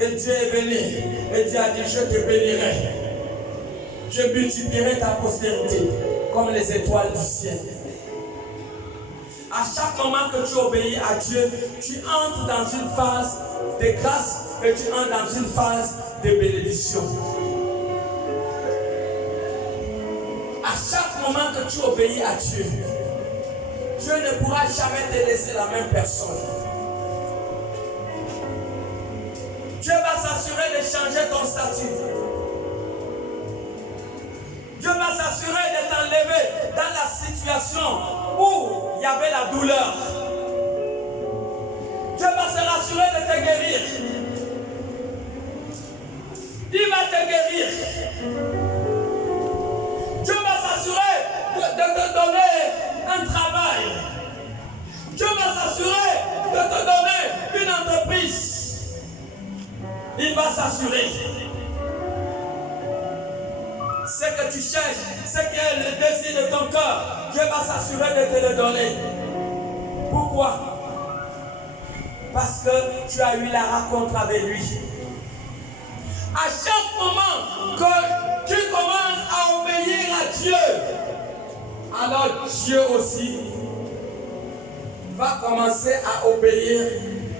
Et Dieu est venu. Et Dieu a dit, je te bénirai. Je multiplierai ta postérité comme les étoiles du ciel. À chaque moment que tu obéis à Dieu, tu entres dans une phase de grâce et tu entres dans une phase de bénédiction. À chaque moment que tu obéis à Dieu, Dieu ne pourra jamais te laisser la même personne. Dieu va s'assurer de changer ton statut. Dieu va s'assurer de t'enlever dans la situation où il y avait la douleur. Dieu va se rassurer de te guérir. Il va te guérir. Dieu va s'assurer de te donner un travail. Dieu va s'assurer de te donner une entreprise. Il va s'assurer. Ce que tu cherches, ce qui est le désir de ton cœur, Dieu va s'assurer de te le donner. Pourquoi? Parce que tu as eu la rencontre avec lui. À chaque moment que tu commences à obéir à Dieu, alors Dieu aussi va commencer à obéir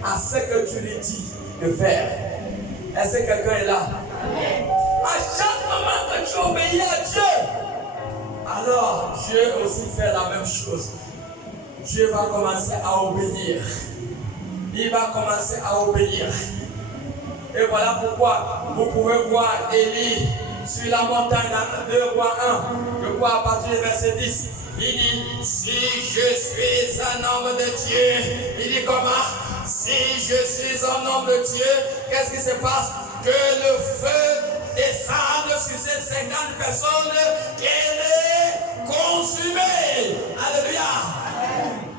à ce que tu lui dis de faire. Est-ce que quelqu'un est là? À chaque moment que tu obéis à Dieu, alors Dieu aussi fait la même chose. Dieu va commencer à obéir. Il va commencer à obéir. Et voilà pourquoi vous pouvez voir Élie sur la montagne, dans 2 Rois 1, je crois à partir du verset 10, il dit, si je suis un homme de Dieu, il dit comment? Si je suis un homme de Dieu, qu'est-ce qui se passe? Que le feu descende sur ces 50 personnes et les consume. Alléluia.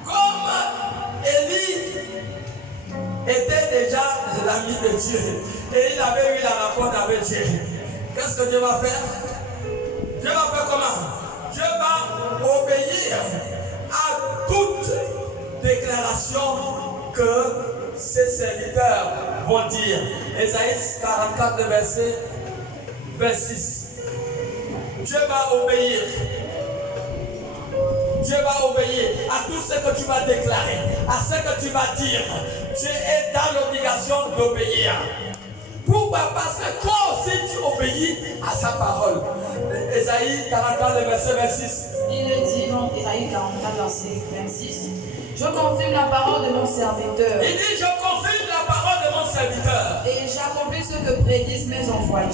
Comme Élie était déjà l'ami de Dieu et il avait eu la rencontre avec Dieu, qu'est-ce que Dieu va faire? Dieu va faire comment? Dieu va obéir à toute déclaration que ses serviteurs vont dire. Ésaïe 44, verset 26. Dieu va obéir. Dieu va obéir à tout ce que tu vas déclarer, à ce que tu vas dire. Tu es dans l'obligation d'obéir. Pourquoi? Parce que toi aussi tu obéis à sa parole. Ésaïe 44, verset 26. Il le dit donc, Ésaïe 44, verset 26. Je confirme la parole de mon serviteur. Il dit, je confirme la parole de mon serviteur. Et j'accomplis ce que prédisent mes envoyés.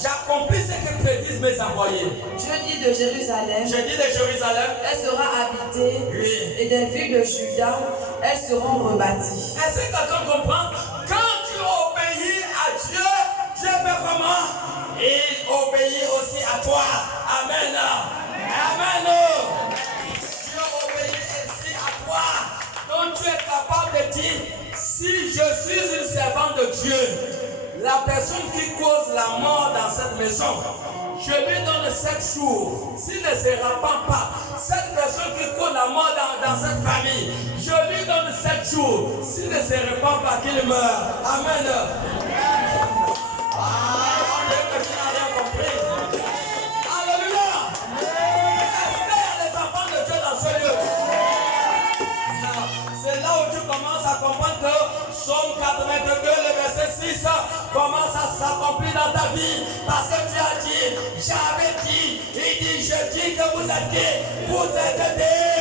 J'accomplis ce que prédisent mes envoyés. Je dis de Jérusalem. Je dis de Jérusalem. Elle sera habitée. Oui. Et des villes de Juda, elles seront rebâties. Est-ce que quelqu'un comprend? Quand tu obéis à Dieu, Dieu fait comment? Il obéit aussi à toi. Amen. Amen. Dieu obéit aussi à toi. Donc tu es capable de dire, si je suis une servante de Dieu, la personne qui cause la mort dans cette maison, je lui donne 7 jours. S'il ne se repent pas, cette personne qui cause la mort dans cette famille, je lui donne 7 jours. S'il ne se repent pas, qu'il meurt. Amen. Tu n'as rien compris. Alléluia. Est-ce qu'il y a des enfants de Dieu dans ce lieu? C'est là où tu commences à comprendre que Psaume 82, le verset 6 commence à s'accomplir dans ta vie. Parce que tu as dit, j'avais dit, il dit, je dis que vous êtes qui? Vous êtes des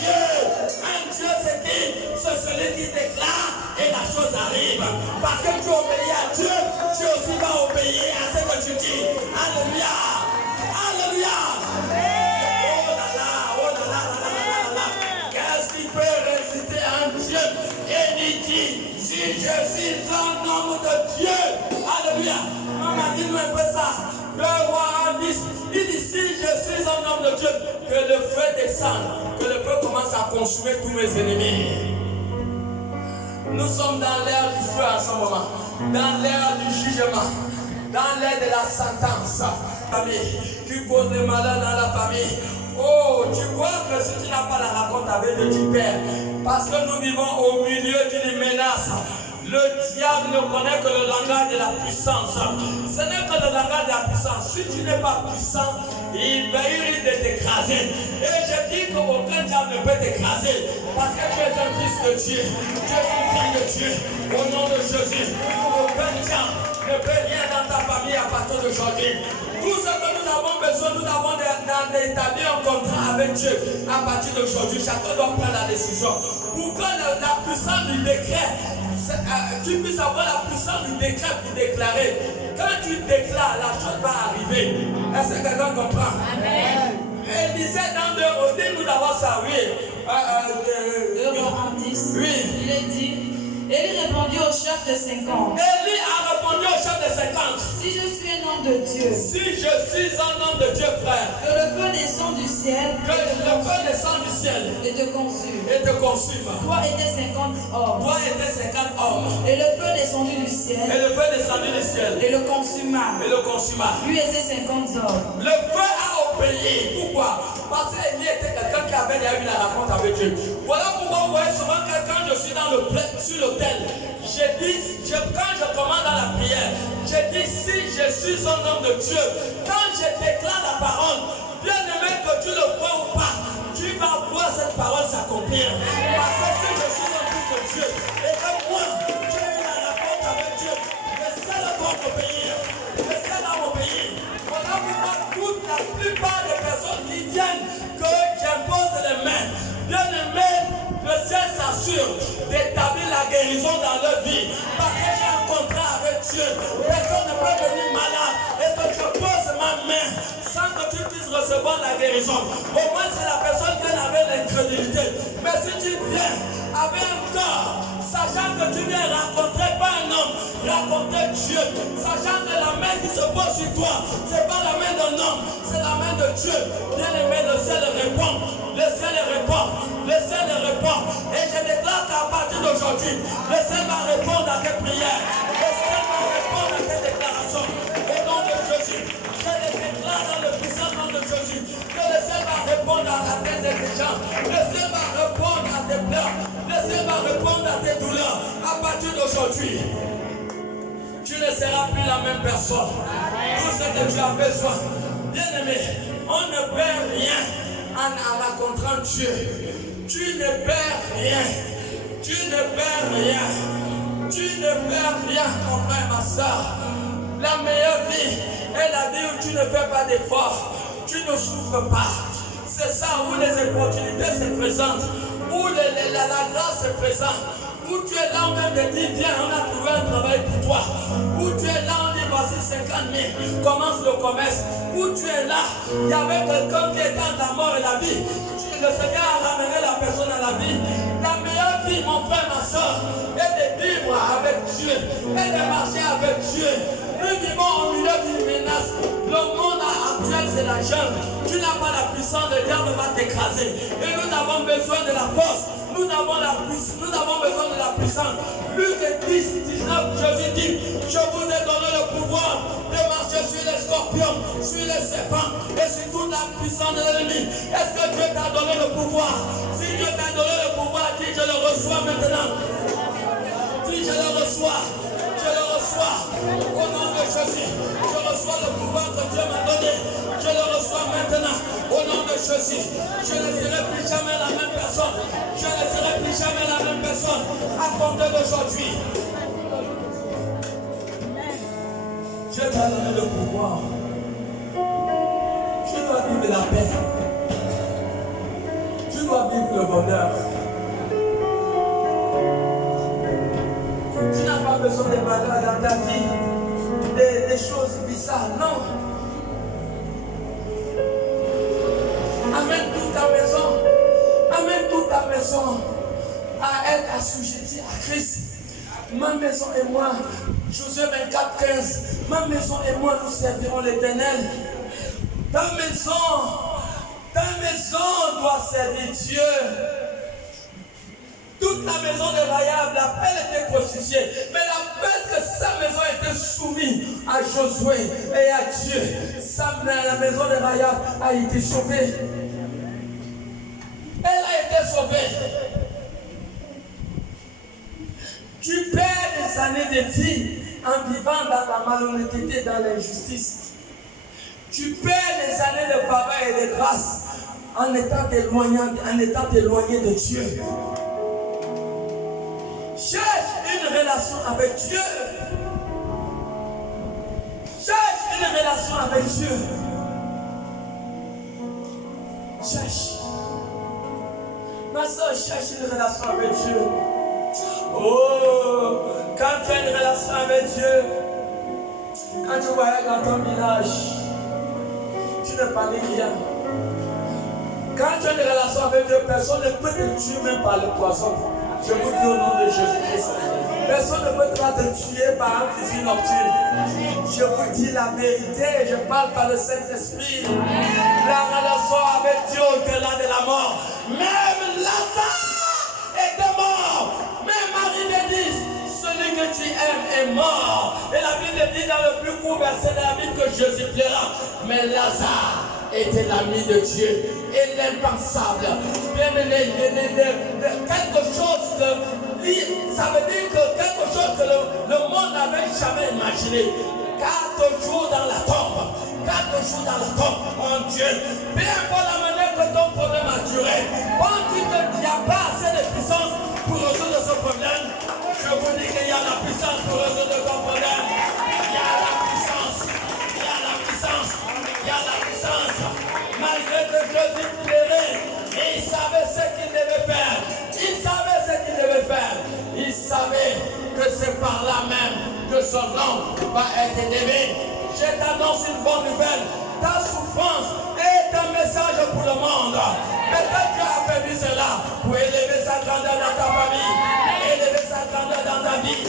dieux. Un Dieu, c'est qui? C'est celui qui déclare et la chose arrive. Parce que tu obéis à Dieu, tu aussi vas obéir à ce que tu dis. Alléluia. Alléluia. Oh là là, oh là là, là là, là là. Qu'est-ce qui peut résister à un Dieu? Et il dit, si je suis un homme de Dieu. Alléluia. Maman, dis-nous un peu ça. 2 Rois 10. Il dit, si je suis un homme de Dieu, que le feu descende, que le feu commence à consumer tous mes ennemis. Nous sommes dans l'ère du feu en ce moment, dans l'ère du jugement, dans l'ère de la sentence. Famille, qui cause le malheur dans la famille. Oh, tu vois que si tu n'as pas la rencontre avec Dieu, tu perds. Parce que nous vivons au milieu d'une menace. Le diable ne connaît que le langage de la puissance. Ce n'est que le langage de la puissance. Si tu n'es pas puissant, il risque de t'écraser. Et je dis qu'aucun diable ne peut t'écraser. Parce que tu es un fils de Dieu. Tu es une fille de Dieu. Au nom de Jésus, aucun diable ne peut rien dans ta famille à partir d'aujourd'hui. Tout ce que nous avons besoin, nous avons d'établir un contrat avec Dieu à partir d'aujourd'hui. Chacun doit prendre la décision. Pour que la puissance du décret, tu puisses avoir la puissance du décret pour déclarer. Quand tu déclares, la chose va arriver. Est-ce que quelqu'un comprend? Amen. Il disait dans 2 Rois, nous avons ça, oui. 2 Rois 10. Oui. Il est dit, Élie répondit au chef de 50. Élie a répondu au chef de 50. Si je suis un homme de Dieu. Si je suis un homme de Dieu, frère. Que le feu descende du ciel. Que le feu descende du ciel. Et te consume. Et te consume. Toi et tes 50 hommes. Toi et tes 50 hommes. Et le feu descendu du ciel. Et le feu descendu du ciel. Et le consuma. Et le consuma. Lui et ses 50 hommes. Le feu a obéi. Pourquoi? Parce qu'Élie était quelqu'un qui avait déjà eu la rencontre avec Dieu. Voilà pourquoi vous voyez souvent que quand je suis dans sur l'autel, quand je commande dans la prière, je dis si je suis un homme de Dieu, quand je déclare la parole, bien aimé que tu le crois ou pas, tu vas voir cette parole s'accomplir. Parce que si je suis un fils de Dieu, et que moi, j'ai eu la rencontre avec Dieu, je sais le bon obéir. Je sais l'obéir. Voilà pourquoi la plupart des personnes qui viennent que j'impose les mains, bien aimé, le ciel s'assure d'établir la guérison dans leur vie. Parce que j'ai un contrat avec Dieu. Personne ne peut venir malade et que je que tu puisses recevoir la guérison. Au moins, c'est la personne qui avait l'incrédulité. Mais si tu viens avec un corps, sachant que tu viens rencontrer pas un homme, rencontrer Dieu, sachant que la main qui se pose sur toi, ce n'est pas la main d'un homme, c'est la main de Dieu. Bien aimé, le ciel répond, le ciel répond, le ciel répond. Et je déclare qu'à partir d'aujourd'hui, le ciel va répondre à tes prières, le ciel va répondre à tes déclarations. Au nom de Jésus, je les déclare dans le puissant nom de Jésus, que le ciel va répondre à tes exigences, le ciel va répondre à tes pleurs, le ciel va répondre à tes douleurs. À partir d'aujourd'hui, tu ne seras plus la même personne. Tout ce que tu as besoin, bien aimé, on ne perd rien en rencontrant Dieu. Tu ne perds rien. Tu ne perds rien. Tu ne perds rien, mon frère, ma soeur. La meilleure vie est la vie où tu ne fais pas d'efforts. Tu ne souffres pas. C'est ça où les opportunités se présentent, où la grâce se présente, où tu es là, on même te dit, viens, on a trouvé un travail pour toi. Où tu es là, on dit, voici 50 000, commence le commerce. Où tu es là, il y avait quelqu'un qui était entre la mort et la vie. Le Seigneur a ramené la personne à la vie. La meilleure vie, mon frère, ma soeur, est de vivre avec Dieu, est de marcher avec Dieu. Nous vivons au milieu d'une menace. Le monde actuel, c'est la jungle. Tu n'as pas la puissance, le diable va t'écraser. Et nous avons besoin de la force. Nous avons besoin de la puissance. Luc 10, 19, Jésus dit, je vous ai donné le pouvoir de marcher sur les scorpions, sur les serpents et sur toute la puissance de l'ennemi. Est-ce que Dieu t'a donné le pouvoir? Si Dieu t'a donné le pouvoir, dis, je le reçois maintenant. Dis, je le reçois. Je le reçois. Au nom de Jésus, je reçois le pouvoir que Dieu m'a donné. Je le reçois maintenant. Au nom de Jésus, je ne serai plus jamais la même personne. Je ne serai plus jamais la même personne à compter d'aujourd'hui. Dieu t'a donné le pouvoir. Tu dois vivre la paix. Tu dois vivre le bonheur. Tu n'as pas besoin de malheurs dans ta vie, des choses bizarres, non. Amène toute ta maison, amène toute ta maison à être assujettie à Christ. Ma maison et moi, Josué 24, 15, ma maison et moi, nous servirons l'Éternel. Ta maison doit servir Dieu. Toute la maison de Rahab, elle était prostituée. Mais la peine que sa maison était soumise à Josué et à Dieu, la maison de Rahab a été sauvée. Elle a été sauvée. Tu perds des années de vie en vivant dans la malhonnêteté, dans l'injustice. Tu perds des années de faveur et de grâce en étant éloigné de Dieu. Cherche une relation avec Dieu. Cherche une relation avec Dieu. Cherche. Ma soeur, cherche une relation avec Dieu. Oh, quand tu as une relation avec Dieu, quand tu voyages dans ton village, tu ne parles rien. Quand tu as une relation avec Dieu, personne ne peut te tuer même par le poison. Je vous dis au nom de Jésus-Christ. Personne ne peut te tuer par un fusil nocturne. Je vous dis la vérité, je parle par le Saint-Esprit. La relation avec Dieu au-delà de la mort. Même Lazare était mort. Même Marie me dit, celui que tu aimes est mort. Et la Bible dit dans le plus court verset de la Bible que Jésus plaira. Mais Lazare était l'ami de Dieu et l'impensable. Quelque chose ça veut dire que quelque chose que le monde n'avait jamais imaginé. 4 jours dans la tombe. 4 jours dans la tombe, mon Dieu. Peu importe la manière que ton problème a duré, pense-tu qu'il n'y a pas assez de puissance pour résoudre ce problème? Je vous dis qu'il y a la puissance pour résoudre ton problème. Il y a la puissance. Il y a la puissance. Il y a la puissance. Malgré que Jésus pleurait, il savait ce qu'il devait faire. Il savait ce qu'il devait faire. Il savait que c'est par là même que son nom va être élevé. Je t'annonce une bonne nouvelle. ta souffrance est un message pour le monde. Peut-être tu as perdu cela pour élever sa grandeur dans ta famille, élever sa grandeur dans ta vie.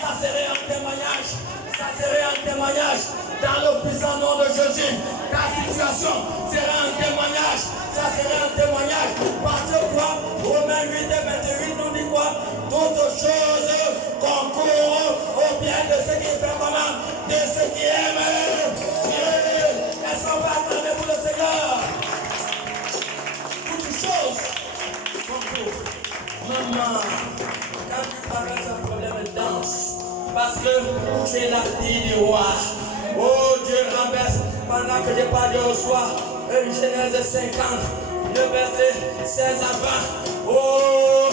Ça serait un témoignage. Ça serait un témoignage dans le puissant nom de Jésus. Ta situation serait un témoignage. Ça serait un témoignage. Parce que quoi? Romains 8 et 28 nous dit quoi? Toutes choses concourent au bien de ceux qui font comment? De ceux qui aiment Dieu. Est-ce qu'on va acclamer pour le Seigneur? Toutes choses concourent. Maman, quand tu parles d'un problème de danse, parce que tu es la fille du roi. Oh Dieu renverse pendant que je parle au soir. Genèse 50, le verset 16 à 20. Oh,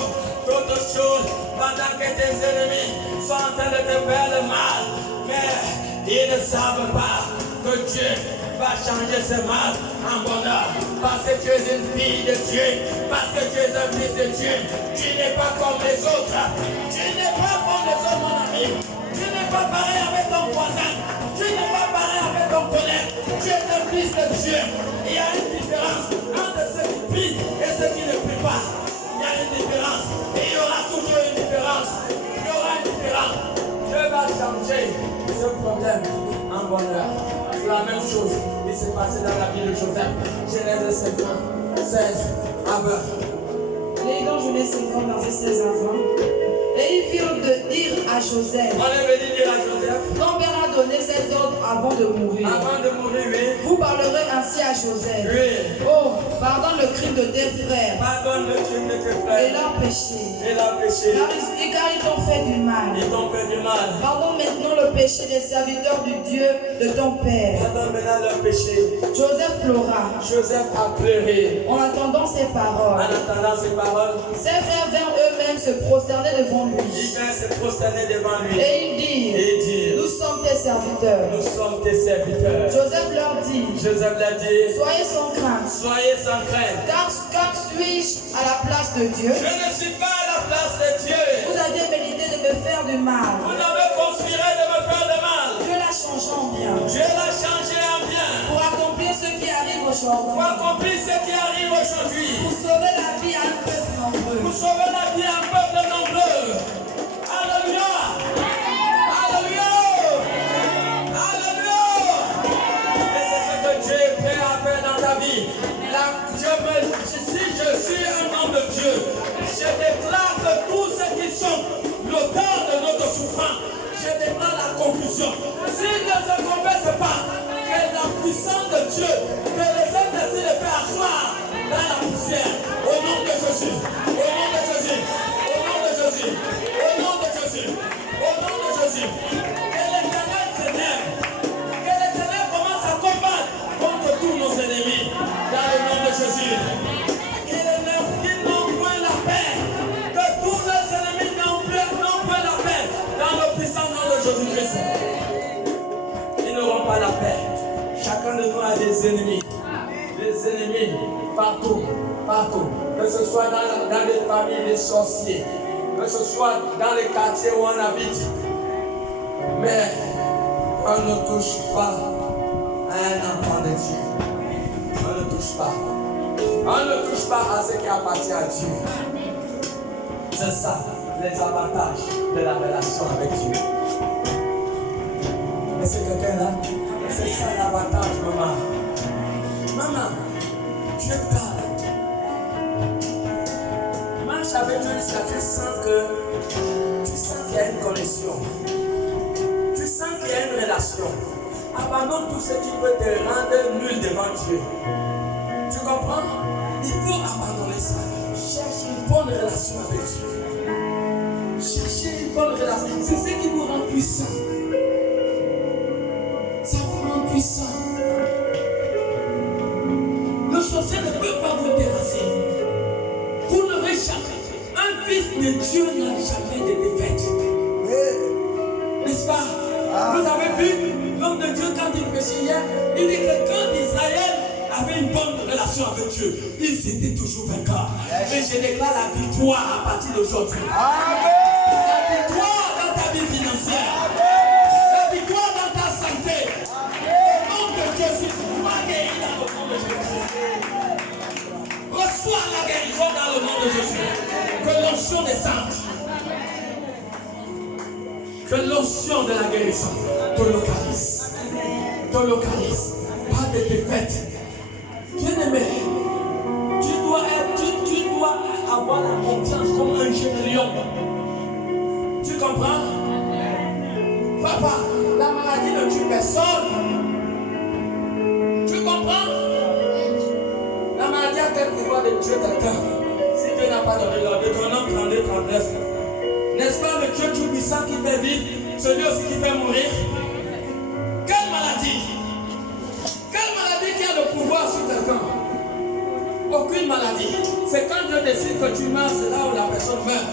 toutes choses pendant que tes ennemis sont en train de te faire le mal. Mais ils ne savent pas que Dieu va changer ce mal en bonheur. Parce que tu es une fille de Dieu. Parce que tu es un fils de Dieu. Tu n'es pas comme les autres. Tu n'es pas comme les autres, mon ami. Tu n'es pas pareil avec ton voisin. Tu n'es pas pareil avec ton collègue. Tu es un fils de Dieu. Il y a une différence entre ceux qui prient et ceux qui ne prient pas. Il y a une différence. Et il y aura toujours une différence. Il y aura une différence. Dieu va changer ce problème en bonheur. C'est la même chose qui s'est passé dans la vie de Joseph. Genèse 50, 16 à 20. Les dans Genèse 50, verset 16 à 20. Et ils firent de dire à Joseph. On est venu dire à Joseph. Ton père a donné cet ordre avant de mourir. Avant de mourir, oui. Vous parlerez ainsi à Joseph. Oui. Oh, pardonne le crime de tes frères. Pardonne le crime de tes frères. Et leur péché. Et leur péché. Car ils t'ont fait du mal. Ils t'ont fait du mal. Pardonne maintenant le péché des serviteurs du Dieu de ton père. Pardonne maintenant leur péché. Joseph pleura. Joseph a pleuré. En attendant ces En paroles. attendant ces paroles, Ses frères vinrent eux-mêmes se prosterner devant lui. il vient se prosterner devant lui. Et ils dirent, Et dire, nous sommes tes serviteurs. nous sommes tes serviteurs. Joseph leur dit, Joseph l'a dit, soyez sans crainte, soyez sans crainte. car suis-je à la place de Dieu? Je ne suis pas à la place de Dieu. Vous aviez médité de me faire du mal. Vous avez conspiré de me faire de mal. Dieu l'a changé en bien. Dieu l'a changé en bien. Pour accomplir ce qui arrive Pour aujourd'hui. accomplir ce qui arrive aujourd'hui. Pour sauver la vie à un peuple nombreux. Pour sauver la vie à un peuple nombreux. Alléluia. Alléluia. Alléluia. Et c'est ce que Dieu est prêt à faire dans ta vie. Si je suis un homme de Dieu, je déclare que tous ceux qui sont l'auteur de notre souffrance, je déclare la confusion. S'ils ne se confessent pas, que la puissance de Dieu, que les Saint-Esprit les fait asseoir dans la poussière. Au nom de Jésus. Au nom de Jésus. Au nom de Jésus. Au nom de Jésus. Au nom de Jésus. Que l'Éternel s'énerve. Que l'Éternel commence à combattre contre tous nos ennemis. Dans le nom de Jésus. Qu'ils n'ont point la paix. Que tous nos ennemis n'ont point la paix. Dans le puissant nom de Jésus-Christ. Ils n'auront pas la paix. Chacun de nous a des ennemis. Des ennemis partout. Partout. Que ce soit dans les familles des sorciers. Que ce soit dans les quartiers où on habite. Mais on ne touche pas à un enfant de Dieu. On ne touche pas. On ne touche pas à ce qui appartient à Dieu. C'est ça, les avantages de la relation avec Dieu. Est-ce que quelqu'un là? C'est ça l'avantage, maman. Maman, Dieu parle. Marche avec Dieu jusqu'à tu sens qu'il y a une connexion. Tu sens qu'il y a une relation. Abandonne tout ce qui peut te rendre nul devant Dieu. Tu comprends? Il faut abandonner ça. Cherche une bonne relation avec Dieu. Cherchez une bonne relation. C'est ce qui vous rend puissant. Ça vous rend puissant. Le sorcier ne peut pas vous terrasser. Vous n'aurez jamais. Un fils de Dieu n'a jamais de défaite. N'est-ce pas? Vous avez vu l'homme de Dieu quand il prêchait hier, il dit que quand Israël avait une bonne relation avec Dieu, ils étaient toujours vainqueurs. Et je déclare la victoire à partir d'aujourd'hui. La victoire dans ta vie financière. La victoire dans ta santé. Au nom de Jésus, Que l'onction de la guérison te localise. Te localise. Pas de défaite. Bien-aimé, tu dois avoir la confiance comme un jeune lion. Tu comprends? Papa, la maladie ne tue personne. Tu comprends? La maladie a quel pouvoir de tuer quelqu'un? Si Dieu n'a pas donné l'ordre, Deutéronome 32, 39. N'est-ce pas le Dieu tout-puissant qui fait vivre, celui aussi qui fait mourir? Quelle maladie? Quelle maladie qui a le pouvoir sur quelqu'un? Aucune maladie. C'est quand Dieu décide que tu meurs, c'est là où la personne meurt.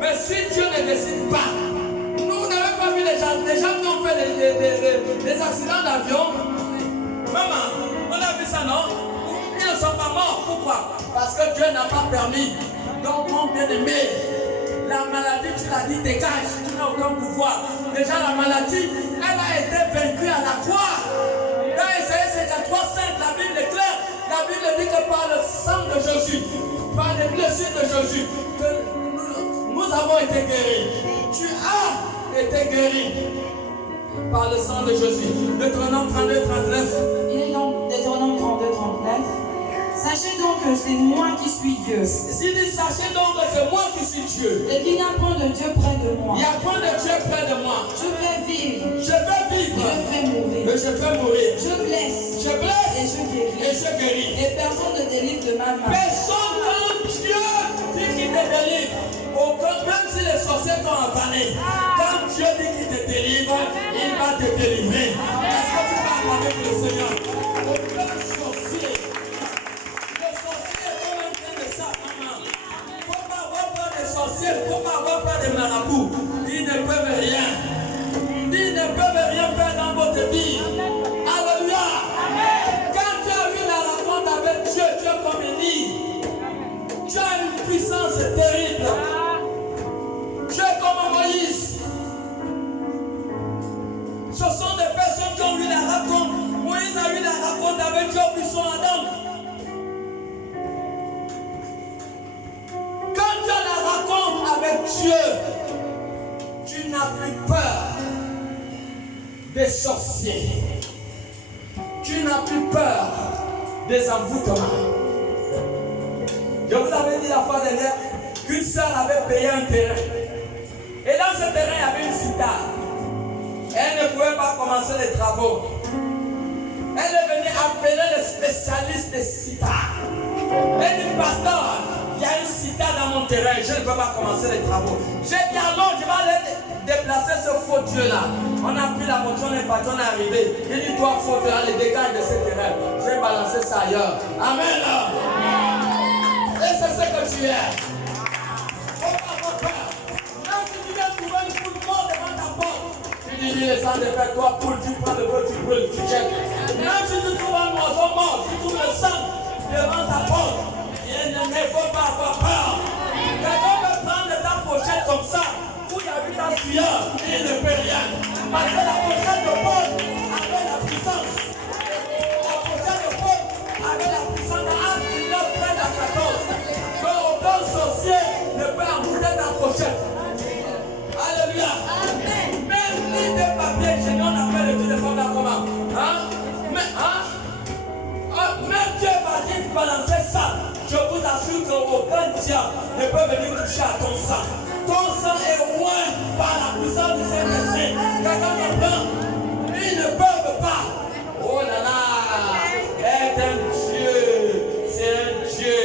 Mais si Dieu ne décide pas, nous n'avons pas vu les gens qui ont fait des accidents d'avion. Maman, on a vu ça, non? Ils ne sont pas morts. Pourquoi? Parce que Dieu n'a pas permis. Donc, mon bien-aimé, la maladie, tu l'as dit, dégage. Tu n'as aucun pouvoir. Déjà, la maladie, elle a été vaincue à la croix. Dans Isaïe 53:5, la Bible est claire. La Bible dit que par le sang de Jésus, par les blessures de Jésus, que nous avons été guéris. Tu as été guéri par le sang de Jésus. Deutéronome 32, 39. Il est donc Deutéronome 32, 39. Sachez donc que c'est moi qui suis Dieu. Il dit, sachez donc que c'est moi qui suis Dieu. Et qu'il n'y a point de Dieu près de moi. Il n'y a point de Dieu près de moi. Je vais vivre. Je vais vivre. Je vais mourir. Et je vais mourir. Je blesse. Je blesse. Et je guéris. Et je guéris. Et personne ne délivre de ma main. Personne quand Dieu dit qu'il te délivre. Même si les sorciers t'ont avané, quand Dieu dit qu'il te délivre, il va te délivrer. Est-ce que tu vas acclamer le Seigneur? Aucun sorcier. Le sorcier est comme un train de ça, maman. Il ne faut pas avoir peur des sorciers, il ne faut pas avoir peur des marabouts. Ils ne peuvent rien. Ils ne peuvent rien faire dans votre vie. Alléluia. Quand tu as eu la rencontre avec Dieu, tu es comme Élie. Tu as une puissance terrible. Tu es comme Moïse. Ce sont des personnes qui ont eu la rencontre. Moïse a eu la rencontre avec Dieu puis son Adam. Quand tu as la rencontre avec Dieu, tu n'as plus peur des sorciers. Tu n'as plus peur des envoûtements. Je vous avais dit la fois dernière qu'une sœur avait payé un terrain. Et dans ce terrain, il y avait une cithare. Elle ne pouvait pas commencer les travaux. Elle est venue appeler le spécialiste des cithares. Elle dit, pasteur, il y a une cithare dans mon terrain, je ne peux pas commencer les travaux. J'ai dit, alors je vais aller déplacer ce faux Dieu-là. On a pris la voiture, on est parti, on est arrivé. Il dit, toi, faux Dieu, allez, dégage de ce terrain. Je vais balancer ça ailleurs. Amen. Et c'est ce que tu es. Faut pas avoir peur. Même si tu viens trouver une poule morte devant ta porte, tu dis, les sang de faire toi, poule, tu prends le feu, tu brûles, tu jettes. Même si tu trouves un oiseau mort, tu trouves le sang devant ta porte, il ne faut pas avoir peur. Quelqu'un peut prendre ta pochette comme ça, où il y a eu ta sueur, il ne peut rien. Parce que la pochette de Paul avait la puissance. La pochette de Paul avait la puissance de Actes 19, 13 à 14. Aucun sorcier ne peut embouter ta pochette. Alléluia. Même si des papiers chez nous, on appelle le Dieu de femme là comment? Même Dieu va dire de balancer ça. Je vous assure qu'aucun diable ne peut venir toucher à ton sang. Ton sang est loin par la puissance du Saint-Esprit. Quelqu'un comprend? Ils ne peuvent pas. Oh là là. Est un Dieu. C'est un Dieu.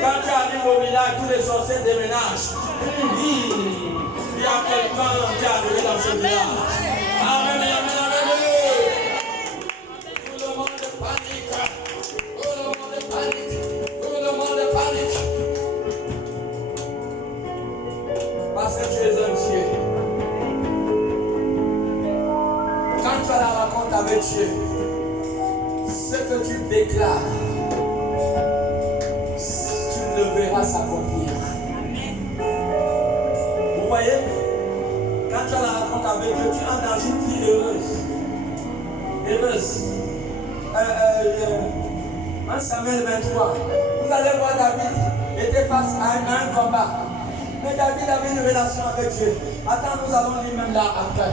Quand tu arrives au village, tous les sorciers déménagent. Il y a quelqu'un qui est arrivé dans ce village. Amen, amen, amen. Tout le monde panique. Tout le monde panique. Tout le monde panique. Parce que tu es un Dieu. Quand tu as la rencontre avec Dieu, ce que tu déclares, tu le verras s'accomplir. Vous voyez, quand tu as la rencontre avec Dieu, tu es dans une vie heureuse. Heureuse. 1 Samuel 23. Vous allez voir David était face à un combat. Mais David avait une relation avec Dieu. Attends, nous allons lire même là après.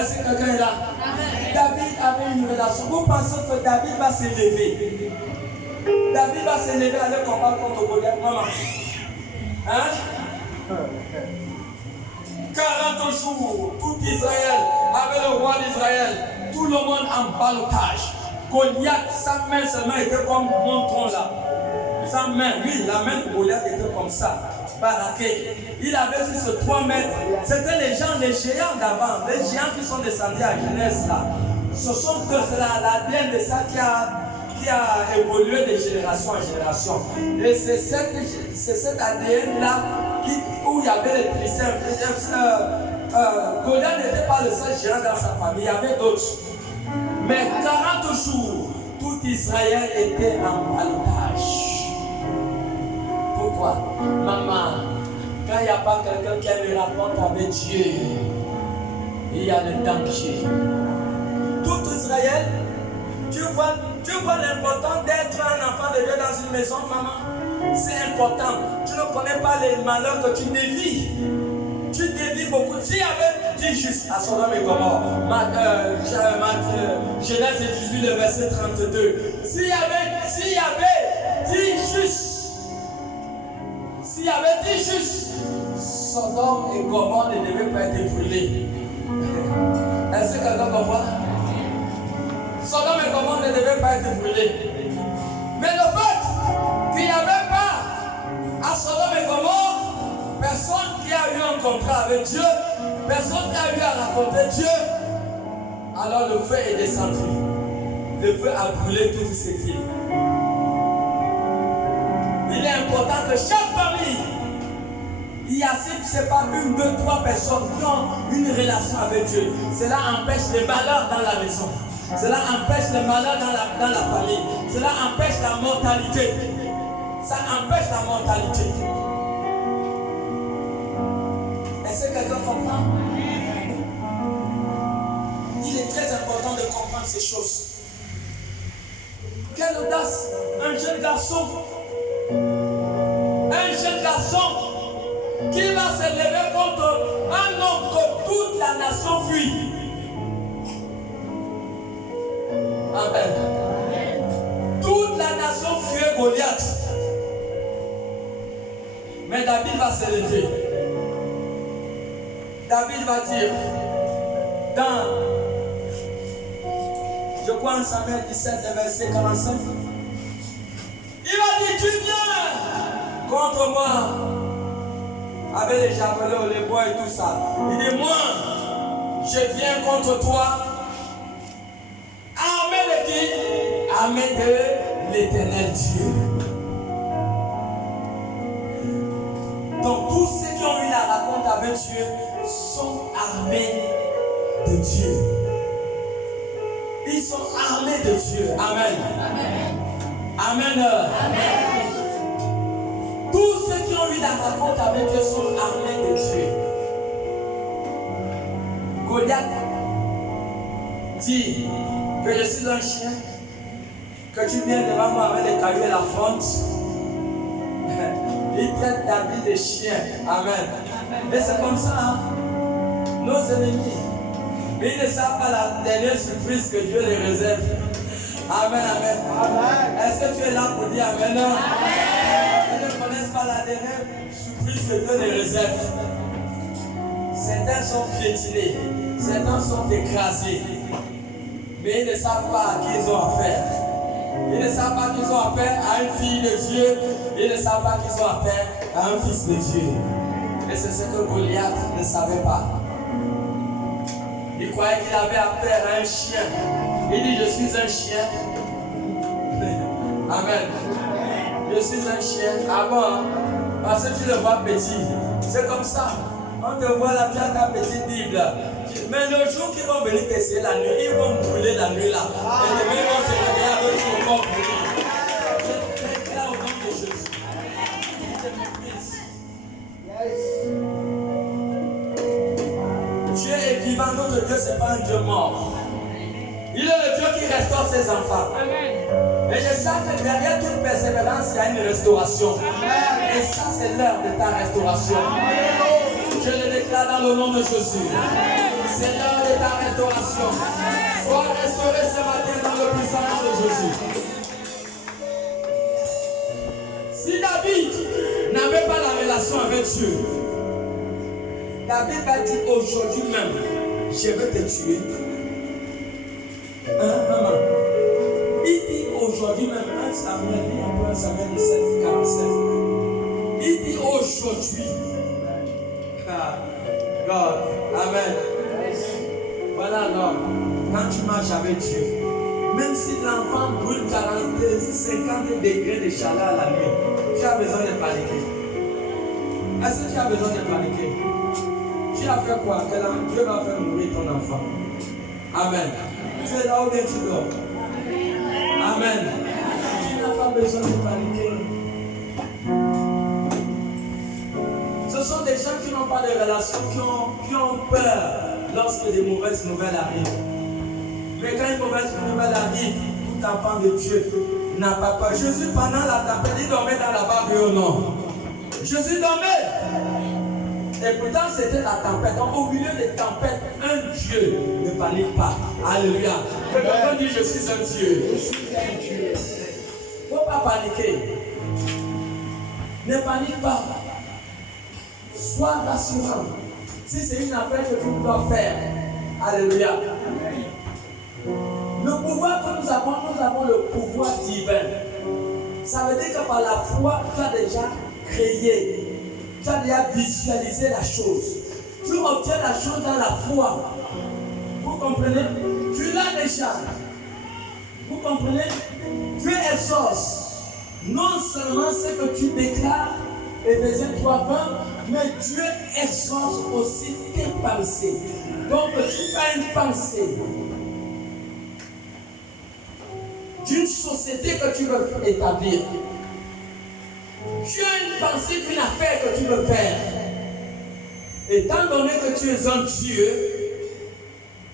Est-ce que quelqu'un est là? David avait une relation. Vous pensez que David va s'élever? David va s'élever à aller combattre contre Goliath? Maman. Hein? 40 jours, tout Israël, avec le roi d'Israël, tout le monde en ballottage. Goliath, sa main seulement était comme mon tronc là. Sa main, oui, la main de Goliath était comme ça, baraquée. Il avait sur ce 3 mètres. C'était les géants d'avant, les géants qui sont descendus à Genèse là. Ce sont que c'est l'ADN de ça qui a évolué de génération en génération. Et c'est cet ADN là où il y avait les Philistins. Goliath n'était pas le seul géant dans sa famille, il y avait d'autres. Mais 40 jours, tout Israël était en ballottage. Pourquoi? Maman, quand il n'y a pas quelqu'un qui a une rencontre avec Dieu, il y a le danger. Tout Israël, tu vois l'importance d'être un enfant de Dieu dans une maison, maman. C'est important. Tu ne connais pas les malheurs que tu dévis. Tu dévis beaucoup. S'il y avait 10 justes à Sodome et Gomorrhe, Genèse 18, le verset 32. S'il y avait 10 justes, Sodome et Gomorrhe ne devaient pas être brûlés. Est-ce que quelqu'un comprend? Sodome et Gomorrhe ne devaient pas être brûlés. Mais le fait qu'il n'y avait pas à Sodome et Gomorrhe personne qui a eu un contrat avec Dieu, personne qui a eu à raconter Dieu, alors le feu est descendu. Le feu a brûlé toutes ces villes. Il est important que chaque famille, il y a c'est pas 1, 2, 3 personnes qui ont une relation avec Dieu. Cela empêche les malheurs dans la maison. Cela empêche les malheurs dans la famille. Cela empêche la mortalité. Ça empêche la mortalité. Est-ce que quelqu'un comprend? Il est très important de comprendre ces choses. Quelle audace! Un jeune garçon qui va se lever contre un homme que toute la nation fuit. Amen. Toute la nation fuyait Goliath. Mais David va se lever. David va dire dans, je crois en Samuel 17, verset 45, il va dire, tu viens contre moi avec les javelots, les bois et tout ça. Il dit, moi, je viens contre toi. Armé de qui? Armé de l'Éternel Dieu. Donc tous ceux qui ont eu la rencontre avec Dieu sont armés de Dieu. Ils sont armés de Dieu. Amen. Amen. Amen. Tous ceux qui ont eu la rencontre avec Dieu sont armés de Dieu. Goliath dit que je suis un chien, que tu viens devant moi avec les cailloux et la fronte. Il traite David de chien. Amen. Et c'est comme ça, hein? Nos ennemis. Mais ils ne savent pas la dernière surprise que Dieu les réserve. Amen, amen. Amen. Est-ce que tu es là pour dire amen? Amen. Ils ne connaissent pas la dernière surprise que Dieu les réserve. Certains sont piétinés, certains sont écrasés. Mais ils ne savent pas à qui ils ont affaire. Ils ne savent pas qu'ils ont affaire à une fille de Dieu. Ils ne savent pas qu'ils ont affaire à un fils de Dieu. Et c'est ce que Goliath ne savait pas. Il croyait qu'il avait affaire à un chien. Il dit, je suis un chien. Amen. Je suis un chien. Ah bon? Parce que tu le vois petit. C'est comme ça. On te voit là, tu as ta petite Bible. Mais le jour qu'ils vont venir tester la nuit, ils vont brûler la nuit là. Et demain, ils vont se réveiller avec son corps brûlé. Je déclare au nom de Jésus. Dieu est vivant, notre Dieu, ce n'est pas un Dieu mort. Il est le Dieu qui restaure ses enfants. Et je sais que derrière toute persévérance, il y a une restauration. Et ça, c'est l'heure de ta restauration. Je le déclare dans le nom de Jésus. C'est l'heure de ta restauration. Sois restauré ce matin dans le puissant nom de Jésus. Si David n'avait pas la relation avec Dieu, David va dire aujourd'hui même, je vais te tuer. Maman. Il dit aujourd'hui même, 1 Samuel 17, 47. Il dit aujourd'hui. God, Amen. Voilà alors, quand tu marches avec Dieu, même si l'enfant brûle 50 degrés de chaleur à la nuit, tu as besoin de paniquer. Est-ce que tu as besoin de paniquer? Tu as fait quoi? Que Dieu va faire mourir ton enfant. Amen. Tu es là où tu dors. Amen. Tu n'as pas besoin de paniquer. Ce sont des gens qui n'ont pas de relation, qui ont peur lorsque des mauvaises nouvelles arrivent. Mais quand une mauvaise nouvelle arrive, tout enfant de Dieu n'a pas peur. Jésus, pendant la tempête, il dormait dans la barque ou non? Jésus dormait. Et pourtant, c'était la tempête. Donc, au milieu des tempêtes, un Dieu ne panique pas. Alléluia. Quelqu'un dit, je suis un Dieu. Il ne faut pas paniquer. Ne panique pas. Sois rassurant. Si c'est une affaire que tu dois faire, alléluia. Le pouvoir que nous avons le pouvoir divin. Ça veut dire que par la foi, tu as déjà créé, tu as déjà visualisé la chose. Tu obtiens la chose dans la foi. Vous comprenez? Tu l'as déjà. Vous comprenez? Tu exauces non seulement ce que tu déclares, Éphésiens 3:20, mais Dieu exauce aussi tes pensées. Donc tu as une pensée d'une société que tu veux établir. Tu as une pensée d'une affaire que tu veux faire. Étant donné que tu es un Dieu,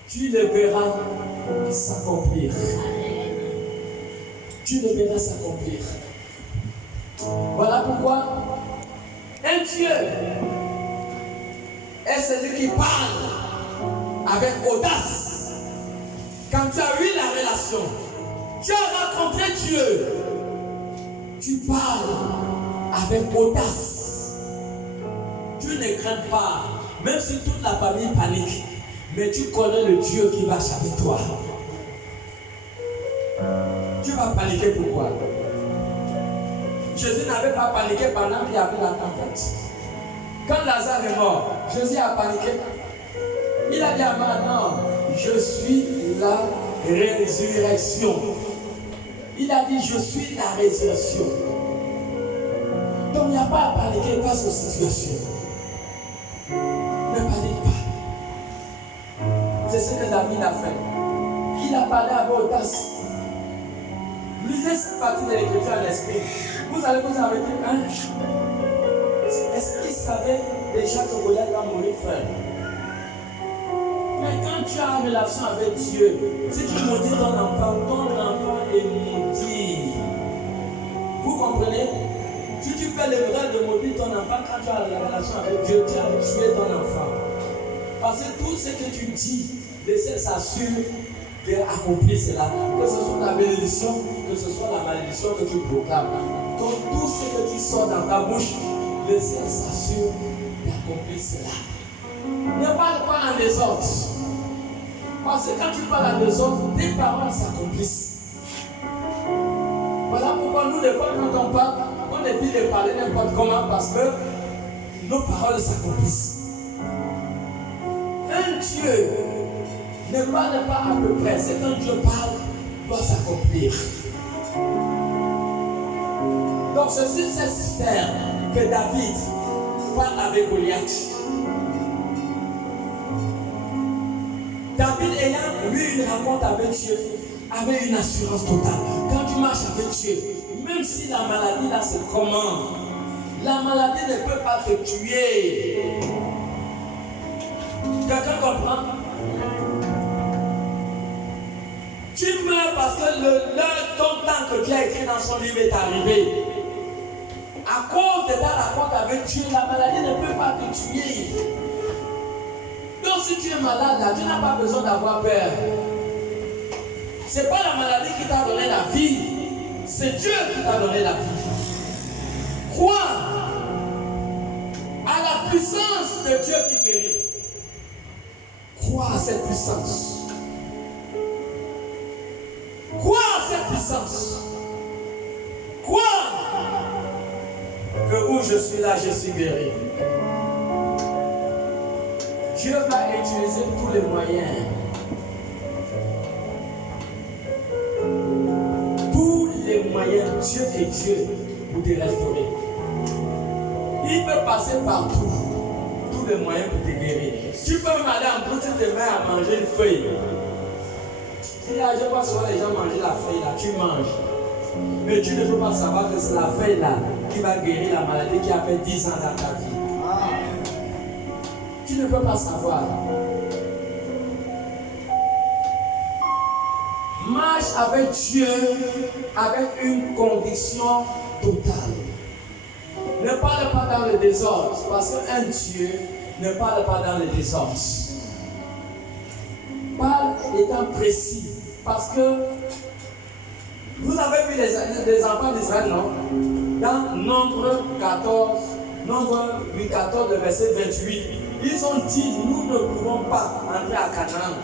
tu le verras s'accomplir. Tu le verras s'accomplir. Voilà pourquoi un Dieu est celui qui parle avec audace. Quand tu as eu la relation, tu as rencontré Dieu, tu parles avec audace. Tu ne crains pas, même si toute la famille panique, mais tu connais le Dieu qui marche avec toi. Tu vas paniquer pourquoi? Jésus n'avait pas paniqué pendant qu'il y avait la tempête. Quand Lazare est mort, Jésus a paniqué. Il a dit à Marie, non, je suis la résurrection. Il a dit, je suis la résurrection. Donc il n'y a pas à paniquer face aux situations. Ne panique pas. C'est ce que David a fait. Il a parlé avec audace. Lisez cette partie de l'écriture à l'esprit. Vous allez vous arrêter, hein? Est-ce qu'il savait déjà que Goliath va mourir, frère? Mais quand tu as une relation avec Dieu, si tu maudis ton enfant est maudit. Vous comprenez? Si tu fais l'erreur de maudire ton enfant quand tu as la relation avec Dieu, tu as tué ton enfant. Parce que tout ce que tu dis, le ciel s'assure d'accomplir cela. Que ce soit la bénédiction, que ce soit la malédiction que tu proclames. Donc tout ce que tu sors dans ta bouche, le ciel s'assure d'accomplir cela. Ne parle pas en désordre. Parce que quand tu parles en désordre, tes paroles s'accomplissent. Voilà pourquoi nous, des fois, quand on parle, on évite de parler n'importe comment parce que nos paroles s'accomplissent. Un Dieu ne parle pas à peu près. C'est quand Dieu parle, doit s'accomplir. Donc c'est sur cette sphère que David parle avec Goliath. David ayant eu une rencontre avec Dieu, avait une assurance totale. Quand tu marches avec Dieu, même si la maladie là se commande, la maladie ne peut pas te tuer. Quelqu'un comprend? Tu meurs parce que ton temps que Dieu a écrit dans son livre est arrivé. À cause de ta rencontre avec Dieu, la maladie ne peut pas te tuer. Donc si tu es malade là, tu n'as pas besoin d'avoir peur. Ce n'est pas la maladie qui t'a donné la vie, c'est Dieu qui t'a donné la vie. Crois à la puissance de Dieu qui guérit. Crois à cette puissance. Crois à cette puissance. Crois que où je suis là, je suis guéri. Dieu va utiliser tous les moyens. Tous les moyens, Dieu est Dieu, pour te restaurer. Il peut passer partout. Tous les moyens pour te guérir. Tu peux même aller en brousse, tu te mets à manger une feuille. Si là, je vois souvent les gens manger la feuille là, tu manges. Mais tu ne peux pas savoir que c'est la feuille là qui va guérir la maladie qui a fait 10 ans dans ta vie. Tu ne peux pas savoir. Marche avec Dieu avec une conviction totale. Ne parle pas dans le désordre, parce qu'un Dieu ne parle pas dans le désordre. Parle étant précis, parce que vous avez vu les enfants d'Israël, non? Dans Nombre 14, Nombre 14, le verset 28, ils ont dit, nous ne pouvons pas entrer à Canaan.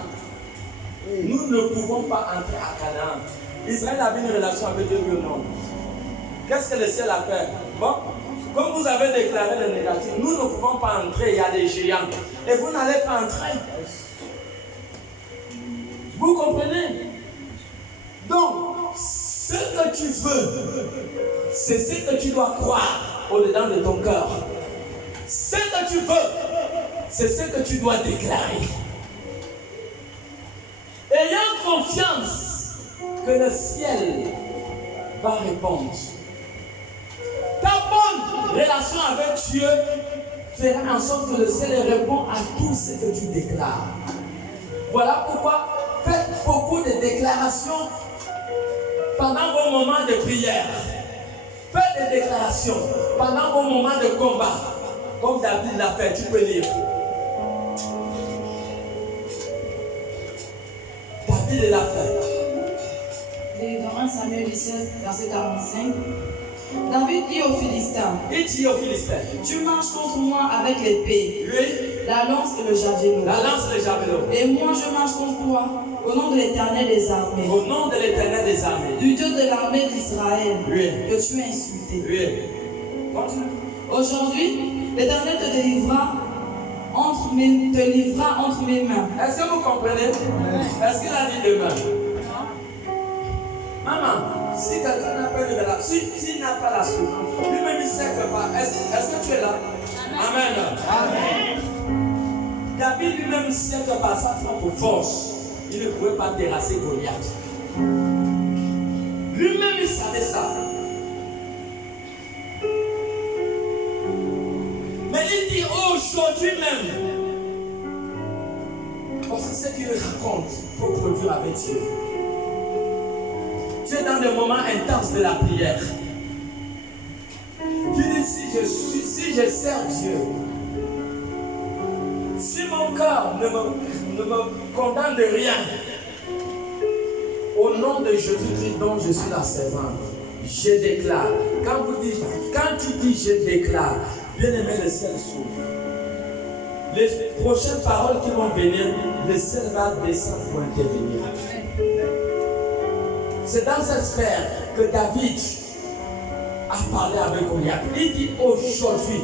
Nous ne pouvons pas entrer à Canaan. Israël avait une relation avec Dieu ou non? Qu'est-ce que le ciel a fait? Bon, comme vous avez déclaré le négatif, nous ne pouvons pas entrer, il y a des géants. Et vous n'allez pas entrer. Vous comprenez? Donc, ce que tu veux, c'est ce que tu dois croire au-dedans de ton cœur. Ce que tu veux, c'est ce que tu dois déclarer. Ayant confiance que le ciel va répondre. Ta bonne relation avec Dieu fera en sorte que le ciel répond à tout ce que tu déclares. Voilà pourquoi faites beaucoup de déclarations pendant vos moments de prière. Faites des déclarations pendant vos moments de combat. Comme David l'a fait, tu peux lire. David l'a fait. Et dans 1 Samuel 17, verset 45, David dit aux Philistins, tu marches contre moi avec l'épée, la lance et le javelot. Et moi je marche contre toi au nom de l'Éternel des armées. Du Dieu de l'armée d'Israël, que tu as insulté. Aujourd'hui, l'Éternel te livrera entre mes mains. Est-ce que vous comprenez? Est-ce qu'il a dit demain? Maman, si quelqu'un n'a pas de relation, s'il n'a pas la souffrance, lui-même il sait que pas. Est-ce que tu es là? Amen. David lui-même sait que par sa propre force, il ne pouvait pas terrasser Goliath. Lui-même il savait ça. Mais il dit aujourd'hui même, parce que ce qu'il raconte pour produire avec Dieu. Tu es dans des moments intenses de la prière. Tu dis, si je sers Dieu, si mon cœur ne me condamne de rien, au nom de Jésus-Christ dont je suis la servante, je déclare. Quand tu dis je déclare, bien aimé, le ciel s'ouvre. Les prochaines paroles qui vont venir, le ciel va descendre pour intervenir. C'est dans cette sphère que David a parlé avec Goliath. Il dit aujourd'hui,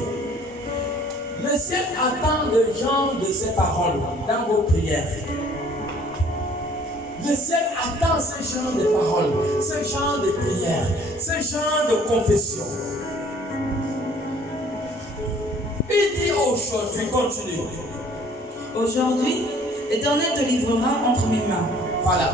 le ciel attend le genre de ces paroles dans vos prières. Le ciel attend ce genre de paroles, ce genre de prières, ce genre de confession. Il dit aujourd'hui, continue. Aujourd'hui, l'Éternel te livrera entre mes mains. Voilà.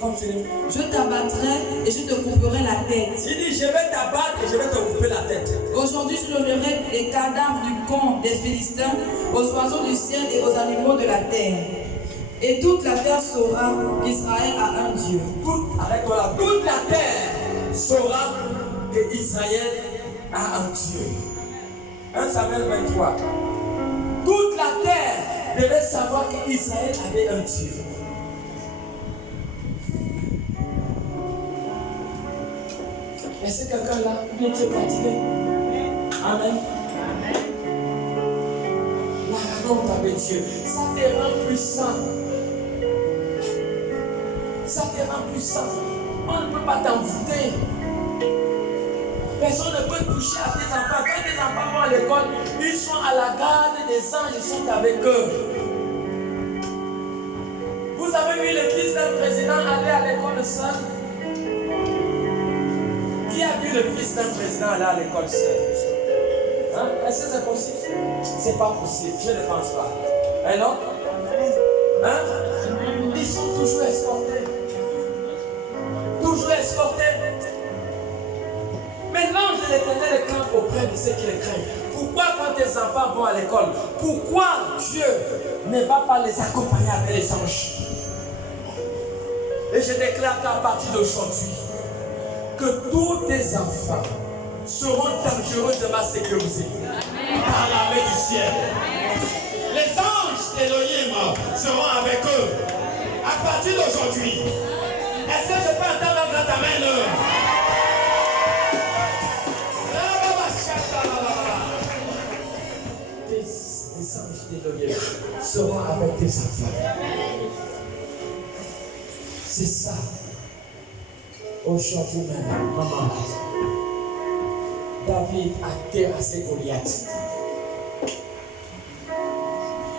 Continue. Je t'abattrai et je te couperai la tête. Il dit, je vais t'abattre et je vais te couper la tête. Aujourd'hui, je donnerai les cadavres du camp des Philistins aux oiseaux du ciel et aux animaux de la terre. Et toute la terre saura qu'Israël a un Dieu. Toute la terre saura qu'Israël a un Dieu. 1 Samuel 23. Toute la terre devait savoir qu'Israël avait un Dieu. Est-ce que quelqu'un là, bien tu es fatigué? Amen. La rencontre avec Dieu, ça te rend puissant. Ça te rend puissant. On ne peut pas t'envoûter. Personne ne peut toucher à tes enfants. Quand tes enfants vont à l'école, ils sont à la garde des anges, ils sont avec eux. Vous avez vu le fils d'un président aller à l'école seul? Qui a vu le fils d'un président aller à l'école seul? Hein? Est-ce que c'est possible? C'est pas possible, je ne pense pas. Et non? Hein? Ils sont toujours escortés. Toujours escortés. Mais l'ange de l'Éternel campe auprès de ceux qui le craignent. Pourquoi quand tes enfants vont à l'école, pourquoi Dieu ne va pas les accompagner avec les anges? Et je déclare qu'à partir d'aujourd'hui, que tous tes enfants seront dangereusement sécurisés par l'armée du ciel. Les anges d'Élohim seront avec eux à partir d'aujourd'hui. Est-ce que je peux entendre un grand amen? Les anges d'Élohim seront avec tes enfants. C'est ça. Aujourd'hui même, maman, David a terrassé Goliath.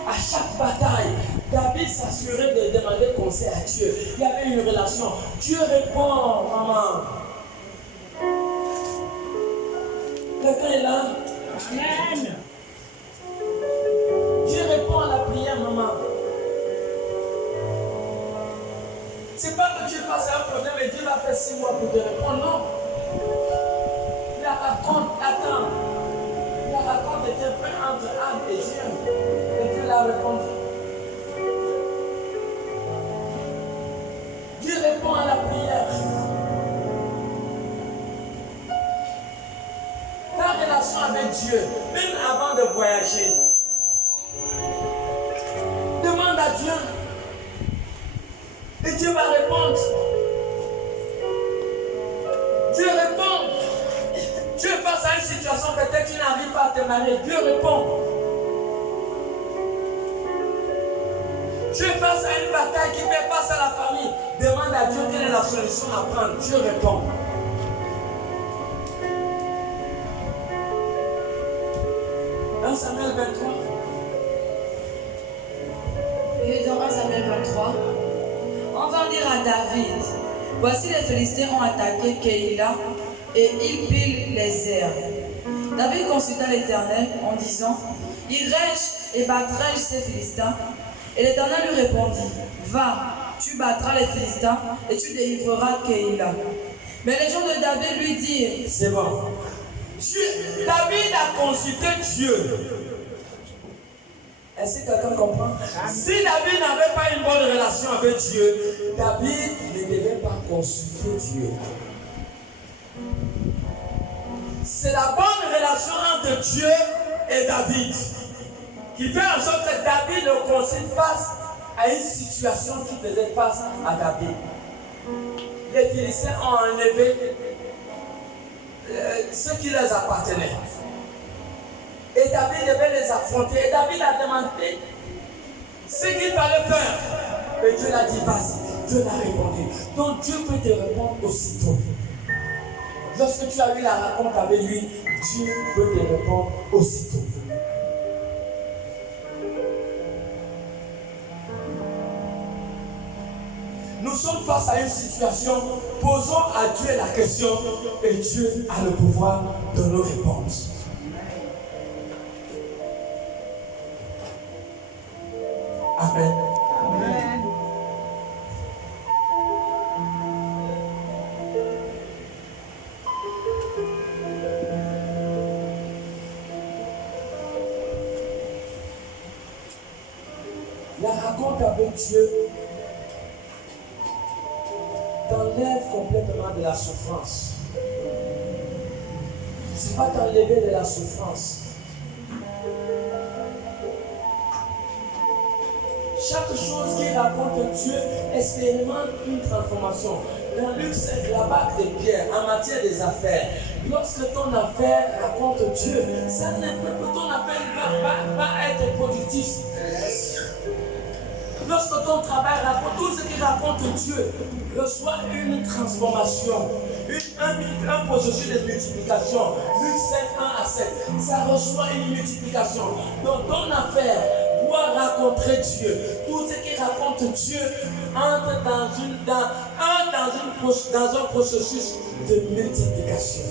À chaque bataille, David s'assurait de demander conseil à Dieu. Il y avait une relation. Dieu répond, maman. Quelqu'un est là? Amen. Dieu répond à la prière, maman. C'est pas que Dieu passe un problème et Dieu va faire 6 mois pour te répondre, non. La rencontre était faite entre Anne et Dieu. Et Dieu l'a répondu. Dieu répond à la prière. Ta relation avec Dieu, même avant de voyager, demande à Dieu. Et Dieu va répondre. Dieu répond. Dieu face à une situation, peut-être que tu n'arrives pas à te marier. Dieu répond. Dieu face à une bataille qui fait face à la famille. Demande à Dieu quelle est la solution à prendre. Dieu répond. Dans Samuel 23. Il est dans 1 Samuel 23. On va dire à David, voici les Philistins ont attaqué Keïla et ils pillent les herbes. David consulta l'Éternel en disant, irai-je et battrai-je ces Philistins? Et l'Éternel lui répondit, va, tu battras les Philistins et tu délivreras Keïla. Mais les gens de David lui dirent, c'est bon. David a consulté Dieu. Est-ce que quelqu'un comprend? Si David n'avait pas une bonne relation avec Dieu, David ne devait pas consulter Dieu. C'est la bonne relation entre Dieu et David qui fait en sorte que David le consulte face à une situation qui faisait face à David. Les Philistins ont enlevé ce qui leur appartenait. Et David devait les affronter. Et David a demandé ce qu'il fallait faire. Et Dieu l'a dit, vas-y. Dieu l'a répondu. Donc Dieu peut te répondre aussitôt. Lorsque tu as eu la rencontre avec lui, Dieu peut te répondre aussitôt. Nous sommes face à une situation, posons à Dieu la question et Dieu a le pouvoir de nous répondre. Amen. Amen. La rencontre avec Dieu t'enlève complètement de la souffrance. Tu vas t'enlever de la souffrance. Chaque chose qui raconte Dieu expérimente une transformation. Dans Luc 5, la barque de Pierre, en matière des affaires, lorsque ton affaire raconte Dieu, ton affaire va être productif. Lorsque ton travail raconte, tout ce qui raconte Dieu reçoit une transformation, un processus de multiplication. Luc 5, 1 à 7, ça reçoit une multiplication. Donc ton affaire doit raconter Dieu. Tout ce qui raconte Dieu entre dans un processus de multiplication.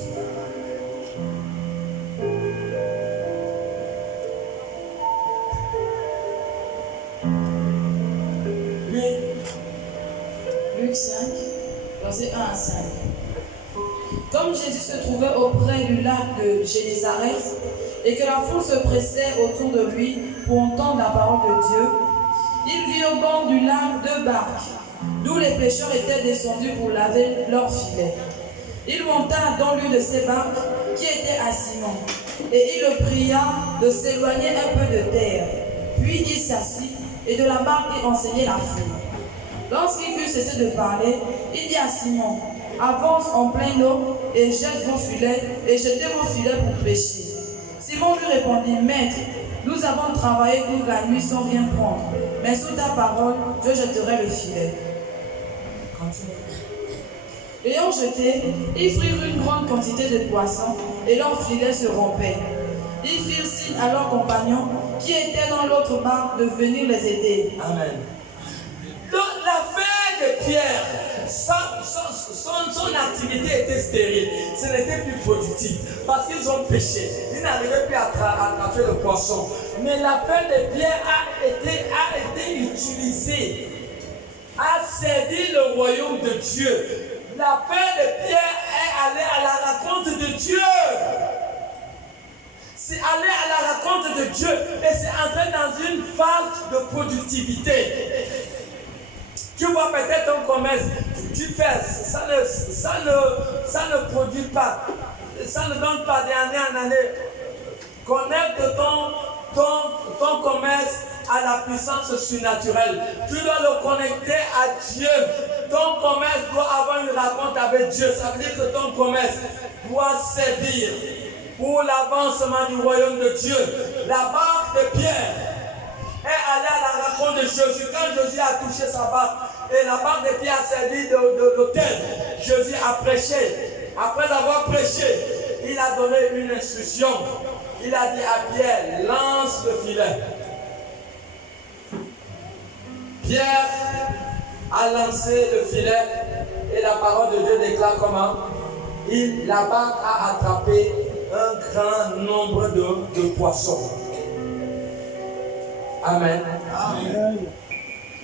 Luc 5, versets 1 à 5. Comme Jésus se trouvait auprès du lac de Génézareth et que la foule se pressait autour de lui pour entendre la parole de Dieu, il vit au bord du lac 2 barques, d'où les pêcheurs étaient descendus pour laver leurs filets. Il monta dans l'une de ces barques qui était à Simon, et il le pria de s'éloigner un peu de terre. Puis il s'assit, et de la barque il enseignait la foule. Lorsqu'il eut cessé de parler, il dit à Simon, avance en pleine eau et jette vos filets, et jetez vos filets pour pêcher. Simon lui répondit, Maître, nous avons travaillé toute la nuit sans rien prendre, mais sous ta parole, je jetterai le filet. Ayant jeté, ils prirent une grande quantité de poissons, et leur filet se rompait. Ils firent signe à leurs compagnons qui étaient dans l'autre barque de venir les aider. Amen. Donc l'affaire de Pierre, son activité était stérile, ce n'était plus productif parce qu'ils ont péché, ils n'arrivaient plus à attraper le poisson. Mais l'affaire de Pierre a été utilisée, a servi le royaume de Dieu. L'affaire de Pierre est allée à la rencontre de Dieu. C'est aller à la rencontre de Dieu et c'est entrer dans une phase de productivité. Tu vois peut-être un commerce, tu fais, ça ne produit pas, ça ne donne pas d'année en année. Connecte ton commerce à la puissance surnaturelle. Tu dois le connecter à Dieu. Ton commerce doit avoir une rencontre avec Dieu. Ça veut dire que ton commerce doit servir pour l'avancement du royaume de Dieu. La barque de Pierre est allée à la rencontre de Jésus. Quand Jésus a touché sa barque, et la barque de Pierre a servi de l'autel, Jésus a prêché. Après avoir prêché, il a donné une instruction. Il a dit à Pierre, lance le filet. Pierre a lancé le filet et la parole de Dieu déclare comment? La barque a attrapé un grand nombre de poissons. Amen. Amen.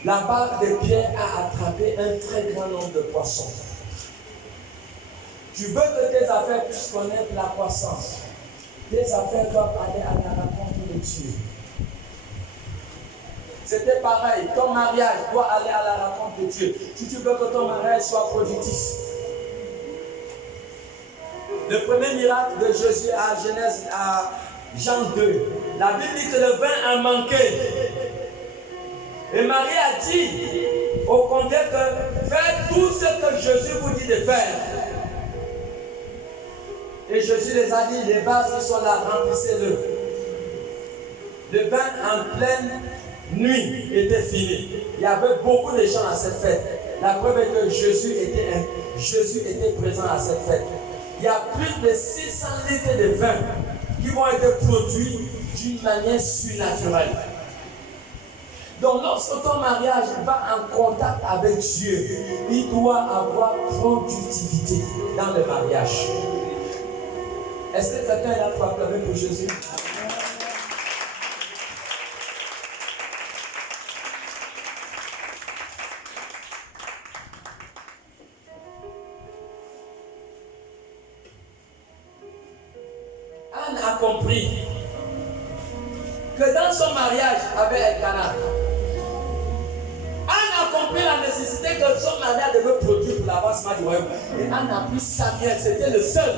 La barque de Pierre a attrapé un très grand nombre de poissons. Tu veux que tes affaires puissent connaître la croissance. Tes affaires doivent aller à la rencontre de Dieu. C'était pareil, ton mariage doit aller à la rencontre de Dieu. Si tu veux que ton mariage soit productif. Le premier miracle de Jésus à Genèse, à Jean 2, la Bible dit que le vin a manqué. Et Marie a dit au conducteur que faites tout ce que Jésus vous dit de faire. Et Jésus les a dit, les vases qui sont là, remplissez-le. Le vin en pleine nuit était fini. Il y avait beaucoup de gens à cette fête. La preuve est que Jésus était présent à cette fête. Il y a plus de 600 litres de vin qui vont être produits d'une manière surnaturelle. Donc lorsque ton mariage va en contact avec Dieu, il doit avoir productivité dans le mariage. Est-ce que quelqu'un est là pour acclamer pour Jésus? Anne a compris que dans son mariage avec Elkanah, Anne a compris la nécessité que son mariage devait produire pour l'avancement du royaume. Et Anne a pris Samuel, c'était le seul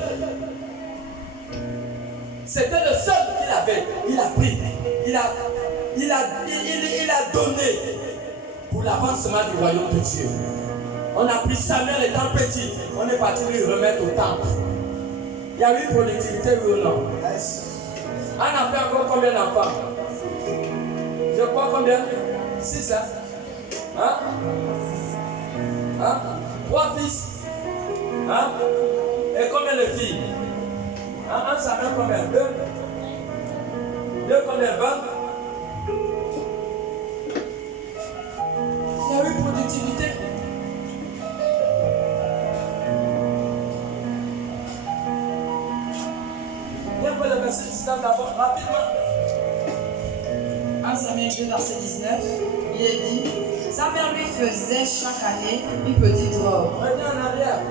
C'était le seul qu'il avait. Il a pris. Il a donné pour l'avancement du royaume de Dieu. On a pris Samuel étant petit. On est parti lui remettre au temple. Il y a eu productivité, oui ou non? On a fait encore combien d'enfants? Je crois combien? 6, hein? Hein? 3 fils. Hein? Et combien de filles? Un Samuel combien? 2? 2 combien? 20? Il y a eu productivité. Viens pour le verset 19 d'abord, rapidement. 1 Samuel 2, verset 19, il est dit, sa mère lui faisait chaque année une petite robe. Revenez en arrière.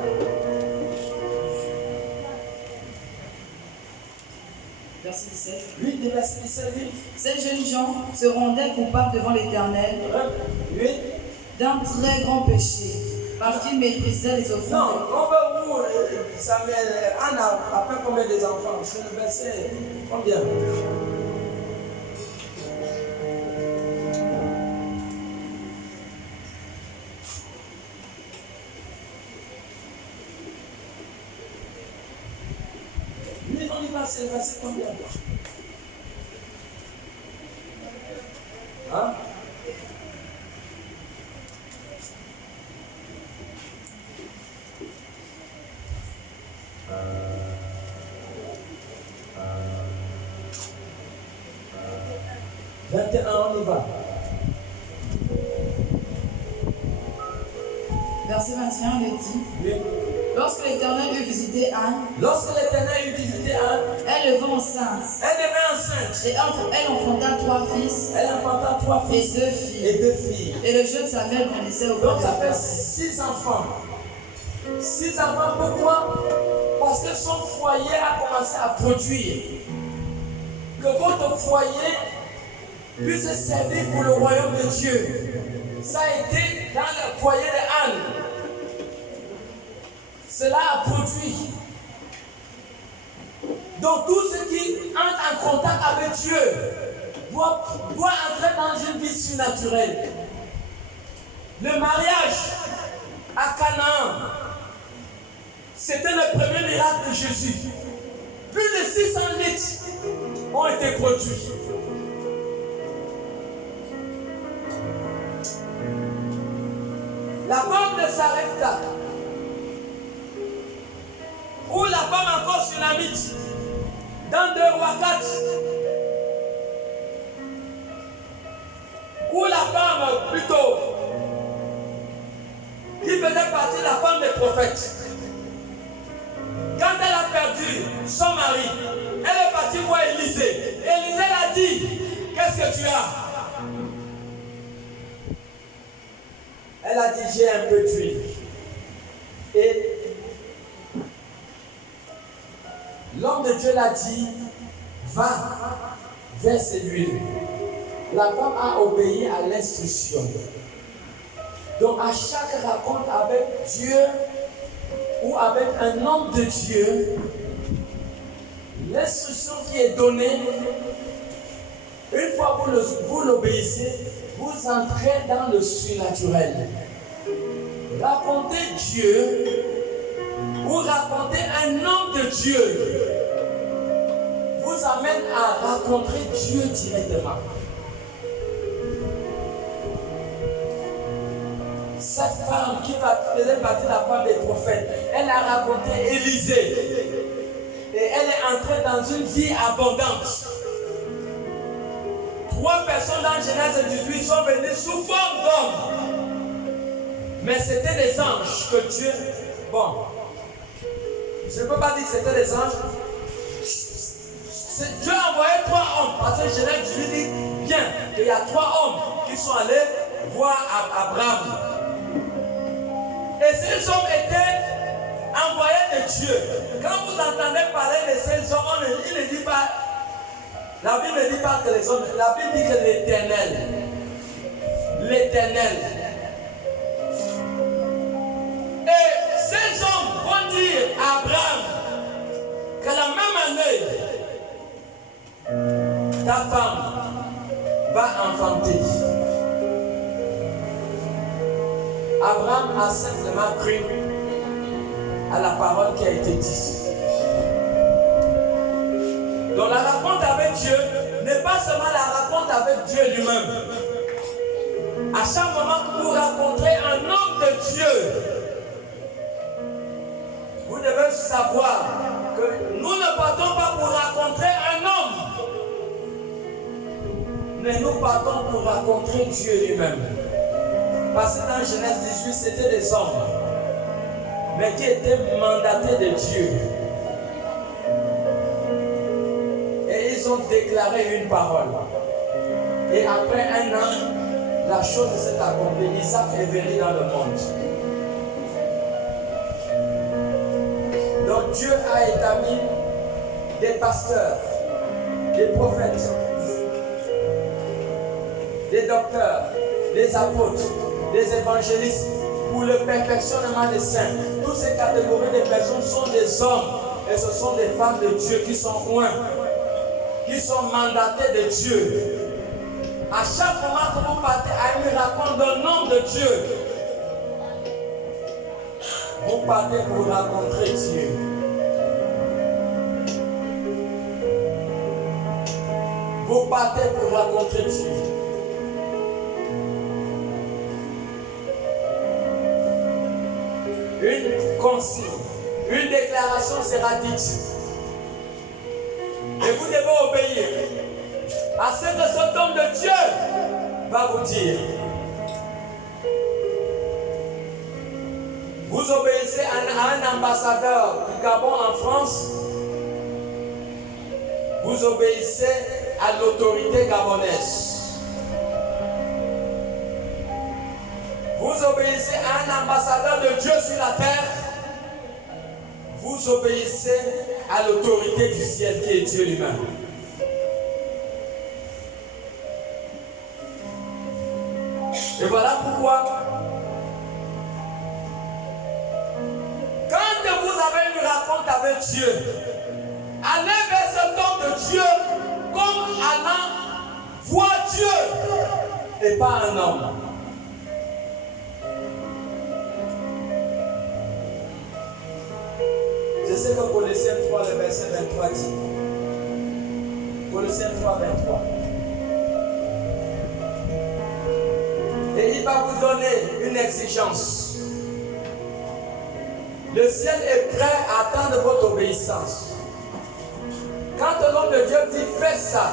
Verset 17. Oui, le verset 17 dit. Ces jeunes gens se rendaient coupables devant l'Éternel Oui. d'un très grand péché, parce qu'ils méprisaient les offrandes. Non, on va où Samuel, Anna, après combien des enfants? C'est le verset combien? Oui, on y va, c'est le verset combien? Hein? On y va. Verset 21, il est dit, Oui. lorsque l'Éternel eut visité Anne, Lorsque l'Éternel eut visité Anne, elle le vint enceinte, elle devint enceinte. et entre elle enfanta 3 fils Elle enfanta 3 et fils 2 filles. et 2 filles. Et le jeune Samuel grandissait au Donc de ça fait l'Éternel. 6 enfants. 6 enfants, pourquoi? Parce que son foyer a commencé à produire. Que votre foyer puisse servir pour le royaume de Dieu. Ça a été dans le foyer de Anne. Cela a produit. Donc tout ce qui entre en contact avec Dieu doit entrer dans une vie surnaturelle. Le mariage à Canaan, c'était le premier miracle de Jésus. Plus de 600 litres ont été produits. La femme de Sarepta, ou la femme encore sunamite, dans 2 Rois 4, ou la femme plutôt, qui faisait partie de la femme des prophètes. Quand elle a perdu son mari, elle est partie voir Élisée. Élisée l'a dit, qu'est-ce que tu as? Elle a dit, j'ai un peu d'huile. Et l'homme de Dieu l'a dit, va, verse l'huile. La femme a obéi à l'instruction. Donc à chaque rencontre avec Dieu ou avec un homme de Dieu, l'instruction qui est donnée, une fois que vous l'obéissez, vous entrez dans le surnaturel. Raconter Dieu ou raconter un homme de Dieu vous amène à rencontrer Dieu directement. Cette femme qui faisait partie de la femme des prophètes, elle a raconté Élisée. Et elle est entrée dans une vie abondante. 3 personnes dans Genèse 18 sont venues sous forme d'hommes. Mais c'était des anges que Dieu... Bon, je ne peux pas dire que c'était des anges. Dieu a envoyé 3 hommes. Parce que Genèse 18 dit bien qu'il y a 3 hommes qui sont allés voir Abraham. Et ces hommes étaient envoyés de Dieu. Quand vous entendez parler de ces hommes, il ne dit pas, la Bible ne dit pas que les hommes, la Bible dit que l'Éternel. L'Éternel. Et ces hommes vont dire à Abraham que la même année, femme va enfanter. Abraham a simplement cru à la parole qui a été dite. Donc la rencontre avec Dieu n'est pas seulement la rencontre avec Dieu lui-même. À chaque moment que vous rencontrez un homme de Dieu, vous devez savoir que nous ne partons pas pour rencontrer un homme, mais nous partons pour rencontrer Dieu lui-même. Parce que dans Genèse 18, c'était des hommes, mais qui étaient mandatés de Dieu. Et ils ont déclaré une parole. Et après un an, la chose s'est accomplie. Isaac est venu dans le monde. Donc Dieu a établi des pasteurs, des prophètes, des docteurs, des apôtres, des évangélistes pour le perfectionnement des saints. Toutes ces catégories de personnes sont des hommes et ce sont des femmes de Dieu qui sont loin, qui sont mandatés de Dieu. À chaque moment que vous partez à une rencontre d'un homme de Dieu, vous partez pour rencontrer Dieu. Vous partez pour rencontrer Dieu. Une consigne, une déclaration sera dite. Et vous devez obéir à ce que cet homme de Dieu va vous dire. Vous obéissez à un ambassadeur du Gabon en France. Vous obéissez à l'autorité gabonaise. Vous obéissez à un ambassadeur de Dieu sur la terre. Vous obéissez à l'autorité du ciel qui est Dieu lui-même. Et voilà pourquoi, quand vous avez une rencontre avec Dieu, allez vers cet homme de Dieu comme allant voir Dieu et pas un homme. C'est ce que Colossiens 3, le verset 23 dit. Colossiens 3, 23. Et il va vous donner une exigence. Le ciel est prêt à attendre votre obéissance. Quand l'homme de Dieu dit fais ça,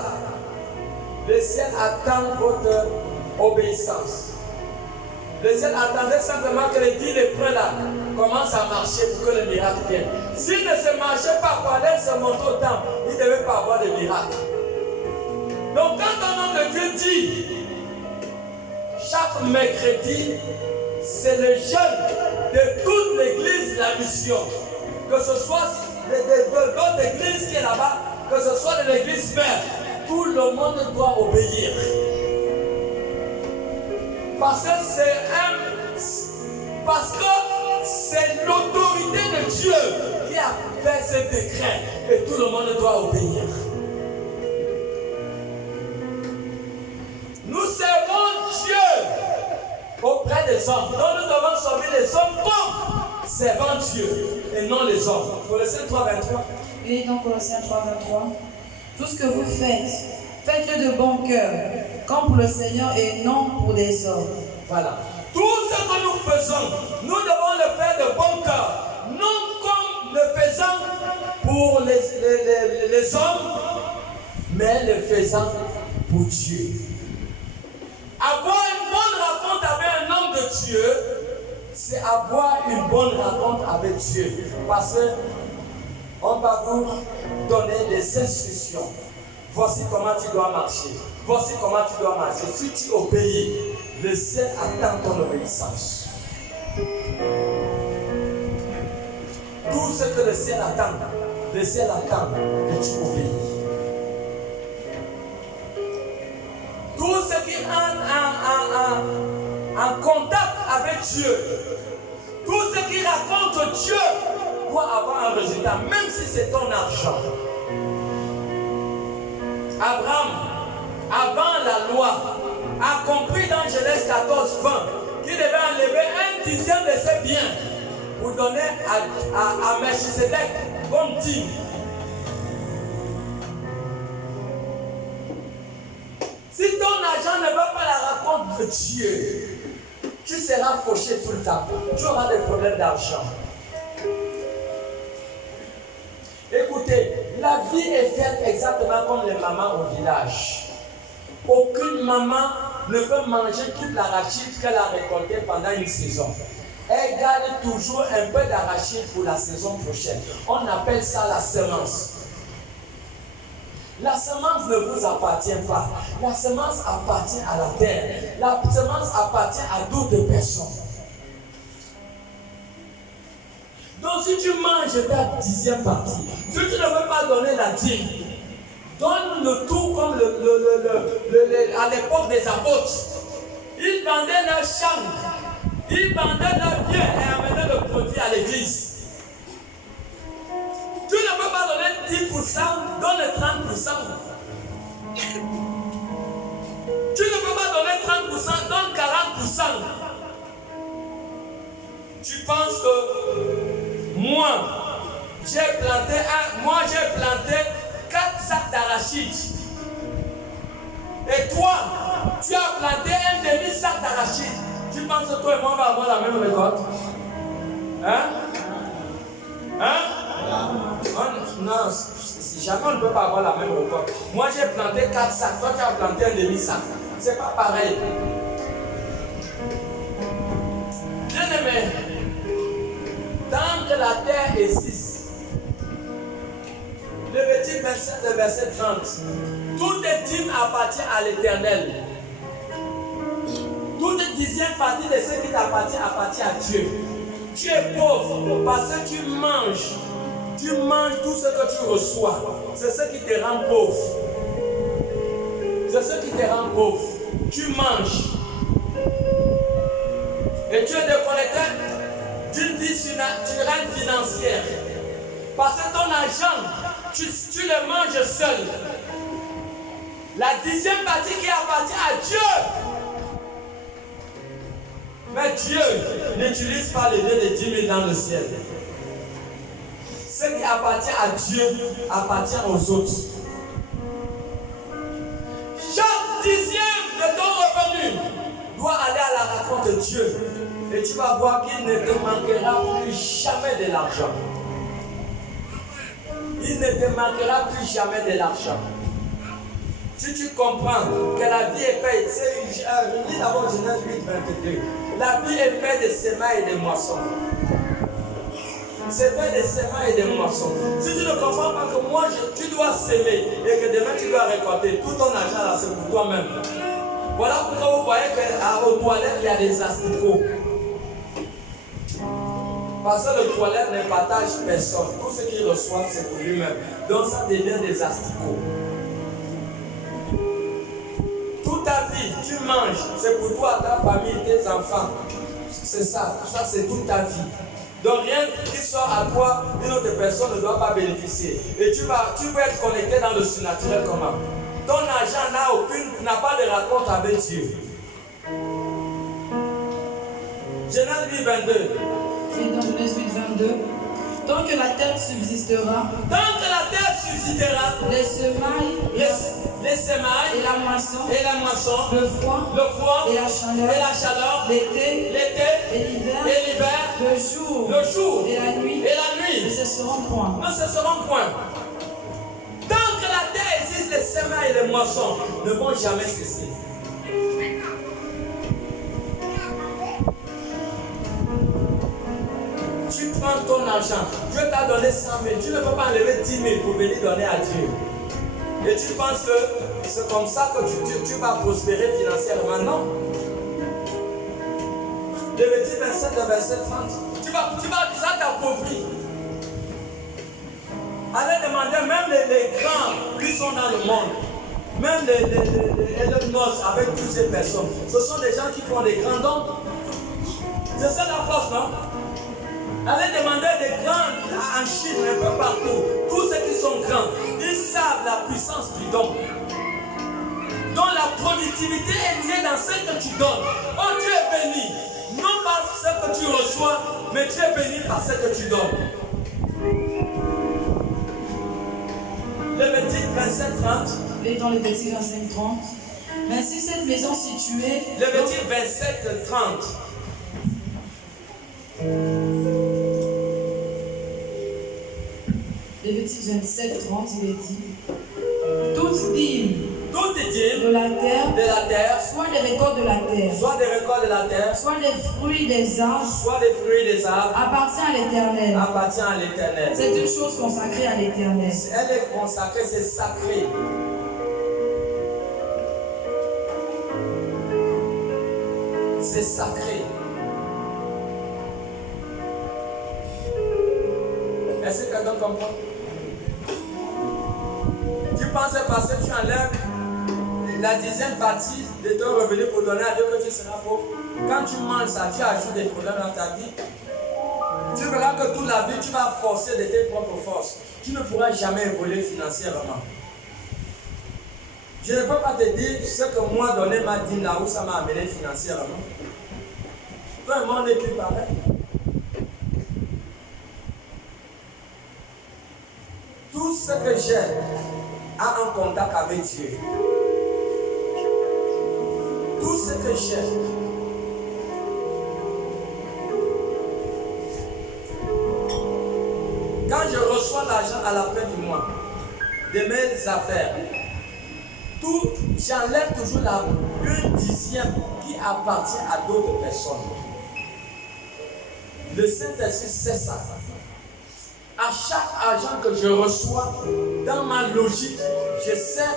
le ciel attend votre obéissance. Le ciel attendait simplement que les 10 lépreux là commencent à marcher pour que le miracle vienne. S'ils ne se marchaient pas pour aller se monter au temple, ils ne devaient pas avoir de miracle. Donc quand un homme de Dieu dit chaque mercredi, c'est le jeûne de toute l'église de la mission. Que ce soit de l'autre église qui est là-bas, que ce soit de l'église mère, tout le monde doit obéir. Parce que c'est l'autorité de Dieu qui a fait ce décret et tout le monde doit obéir. Nous servons Dieu auprès des hommes. Donc nous devons sauver les hommes comme servant Dieu et non les hommes. Colossiens 3, 23. Oui, dans Colossiens 3, 23. Tout ce que vous faites, faites-le de bon cœur, comme pour le Seigneur et non pour des hommes. Voilà. Tout ce que nous faisons, nous devons le faire de bon cœur. Non comme le faisant pour les hommes, mais le faisant pour Dieu. Avoir une bonne rencontre avec un homme de Dieu, c'est avoir une bonne rencontre avec Dieu. Parce qu'on va vous donner des instructions. Voici comment tu dois marcher. Voici comment tu dois marcher. Si tu obéis, le ciel attend ton obéissance. Tout ce que le ciel attend que tu obéis. Tout ce qui entre en contact avec Dieu, tout ce qui raconte Dieu doit avoir un résultat, même si c'est ton argent. Abraham avant la loi, a compris dans Genèse 14, 20, qu'il devait enlever 1/10 de ses biens pour donner à Melchisedec comme dîme. Si ton argent ne veut pas la rencontre de Dieu, tu seras fauché tout le temps. Tu auras des problèmes d'argent. Écoutez, la vie est faite exactement comme les mamans au village. Aucune maman ne peut manger toute l'arachide qu'elle a récoltée pendant une saison. Elle garde toujours un peu d'arachide pour la saison prochaine. On appelle ça la semence. La semence ne vous appartient pas. La semence appartient à la terre. La semence appartient à d'autres personnes. Donc si tu manges ta 10e partie, si tu ne veux pas donner la dîme, donne le tout comme à l'époque des apôtres. Ils vendaient leur chambre, ils vendaient leur bien et amenaient le produit à l'église. Tu ne peux pas donner 10%, donne 30%. Tu ne peux pas donner 30%, donne 40%. Tu penses que moi, j'ai planté 4 sacs d'arachide. Et toi, tu as planté un demi-sac d'arachide. Tu penses que toi et moi, on va avoir la même récolte? Hein? Non, jamais on ne peut pas avoir la même récolte. Moi, j'ai planté 4 sacs. Toi, tu as planté un demi-sac. C'est pas pareil. Bien aimé, tant que la terre existe, Lévitique 27, le verset 30. Toute dîme appartient à l'Éternel. Toute 10e partie de ce qui t'appartient appartient à Dieu. Tu es pauvre parce que tu manges. Tu manges tout ce que tu reçois. C'est ce qui te rend pauvre. C'est ce qui te rend pauvre. Tu manges. Et tu es déconnecté d'une vie naturelle financière. Parce que ton argent, tu le manges seul. La 10e partie qui appartient à Dieu. Mais Dieu n'utilise pas les lieux de 10 000 dans le ciel. Ce qui appartient à Dieu appartient aux autres. Chaque 10e de ton revenu doit aller à la rencontre de Dieu. Et tu vas voir qu'il ne te manquera plus jamais de l'argent. Il ne te manquera plus jamais de l'argent. Si tu comprends que la vie est faite, je lis d'abord Genèse 8, 22. La vie est faite de semailles et de moissons. C'est fait de semailles et de moissons. Si tu ne comprends pas que moi, tu dois s'aimer et que demain tu dois récolter tout ton argent là, c'est pour toi-même. Voilà pourquoi vous voyez qu'aux toilettes, il y a des asticots. Parce que le toilette ne partage personne. Tout ce qu'il reçoit, c'est pour lui-même. Donc ça devient des asticots. Toute ta vie, tu manges. C'est pour toi, ta famille, tes enfants. C'est ça. Ça, c'est toute ta vie. Donc rien qui sort à toi, une autre personne ne doit pas bénéficier. Et tu peux être connecté dans le surnaturel comment? Ton argent n'a pas de rencontre avec Dieu. Genèse 8, 22. Et dans Genèse 8, 22. Tant que la terre subsistera, les semailles, et la moisson, le froid, et la chaleur, l'été, et l'hiver, le jour, et la nuit, ne cesseront point. Tant que la terre existe, les semailles et les moissons ne vont jamais cesser. Tu prends ton argent, Dieu t'a donné 100 000, tu ne peux pas enlever 10 000 pour venir donner à Dieu. Et tu penses que c'est comme ça que tu vas prospérer financièrement? Non. Lévitique 27, verset 30. Ça t'appauvrit. Allez demander même les grands qui sont dans le monde, même les Elon Musk avec toutes ces personnes. Ce sont des gens qui font des grands dons. C'est ça la force, non? Allez demander des grands en Chine, un peu partout. Tous ceux qui sont grands, ils savent la puissance du don. Donc productivité est liée dans ce que tu donnes. Oh, tu es béni. Non pas ce que tu reçois, mais tu es béni par ce que tu donnes. Lévitique 27:30. Et dans Lévitique 25:30. Ainsi cette maison située. Lévitique 27:30. Lévitique 27:30, il est dit. Toutes dîmes de la terre, soit des récoltes de la terre, soit des récoltes de la terre, soit des fruits des arbres, appartient à l'Éternel. C'est une chose consacrée à l'Éternel. Elle est consacrée, c'est sacré. C'est sacré. Est-ce que quelqu'un comprend? Tu penses parce que tu enlèves la 10e partie de ton revenu pour donner à Dieu que tu seras pauvre? Quand tu manges ça, tu ajoutes des problèmes dans ta vie. Tu verras que toute la vie, tu vas forcer de tes propres forces. Tu ne pourras jamais évoluer financièrement. Je ne peux pas te dire ce que moi donner ma dîme là où ça m'a amené financièrement. Toi et moi, on n'est plus pareil. Tout ce que j'ai a un contact avec Dieu. Tout ce que j'ai. Quand je reçois l'argent à la fin du mois, de mes affaires, j'enlève toujours une 10e qui appartient à d'autres personnes. Le Saint-Esprit sait ça. À chaque argent que je reçois, dans ma logique, je sais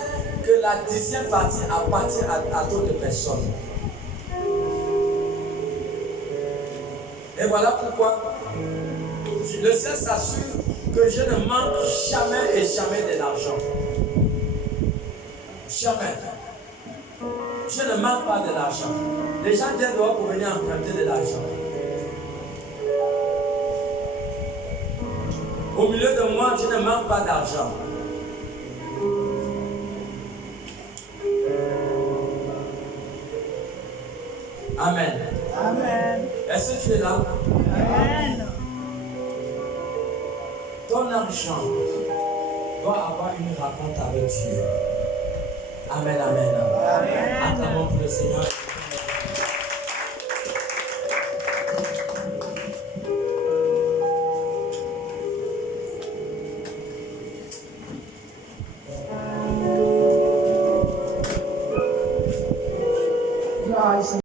que la 10e partie appartient à d'autres personnes. Et voilà pourquoi le ciel s'assure que je ne manque jamais et jamais de l'argent. Jamais. Je ne manque pas de l'argent. Les gens viennent dehors pour venir emprunter de l'argent. Au milieu de moi, je ne manque pas d'argent. Amen. Amen. Est-ce que tu es là? Amen. Ton argent doit avoir une rencontre avec Dieu. Amen, amen. Amen. Acclamons pour le Seigneur.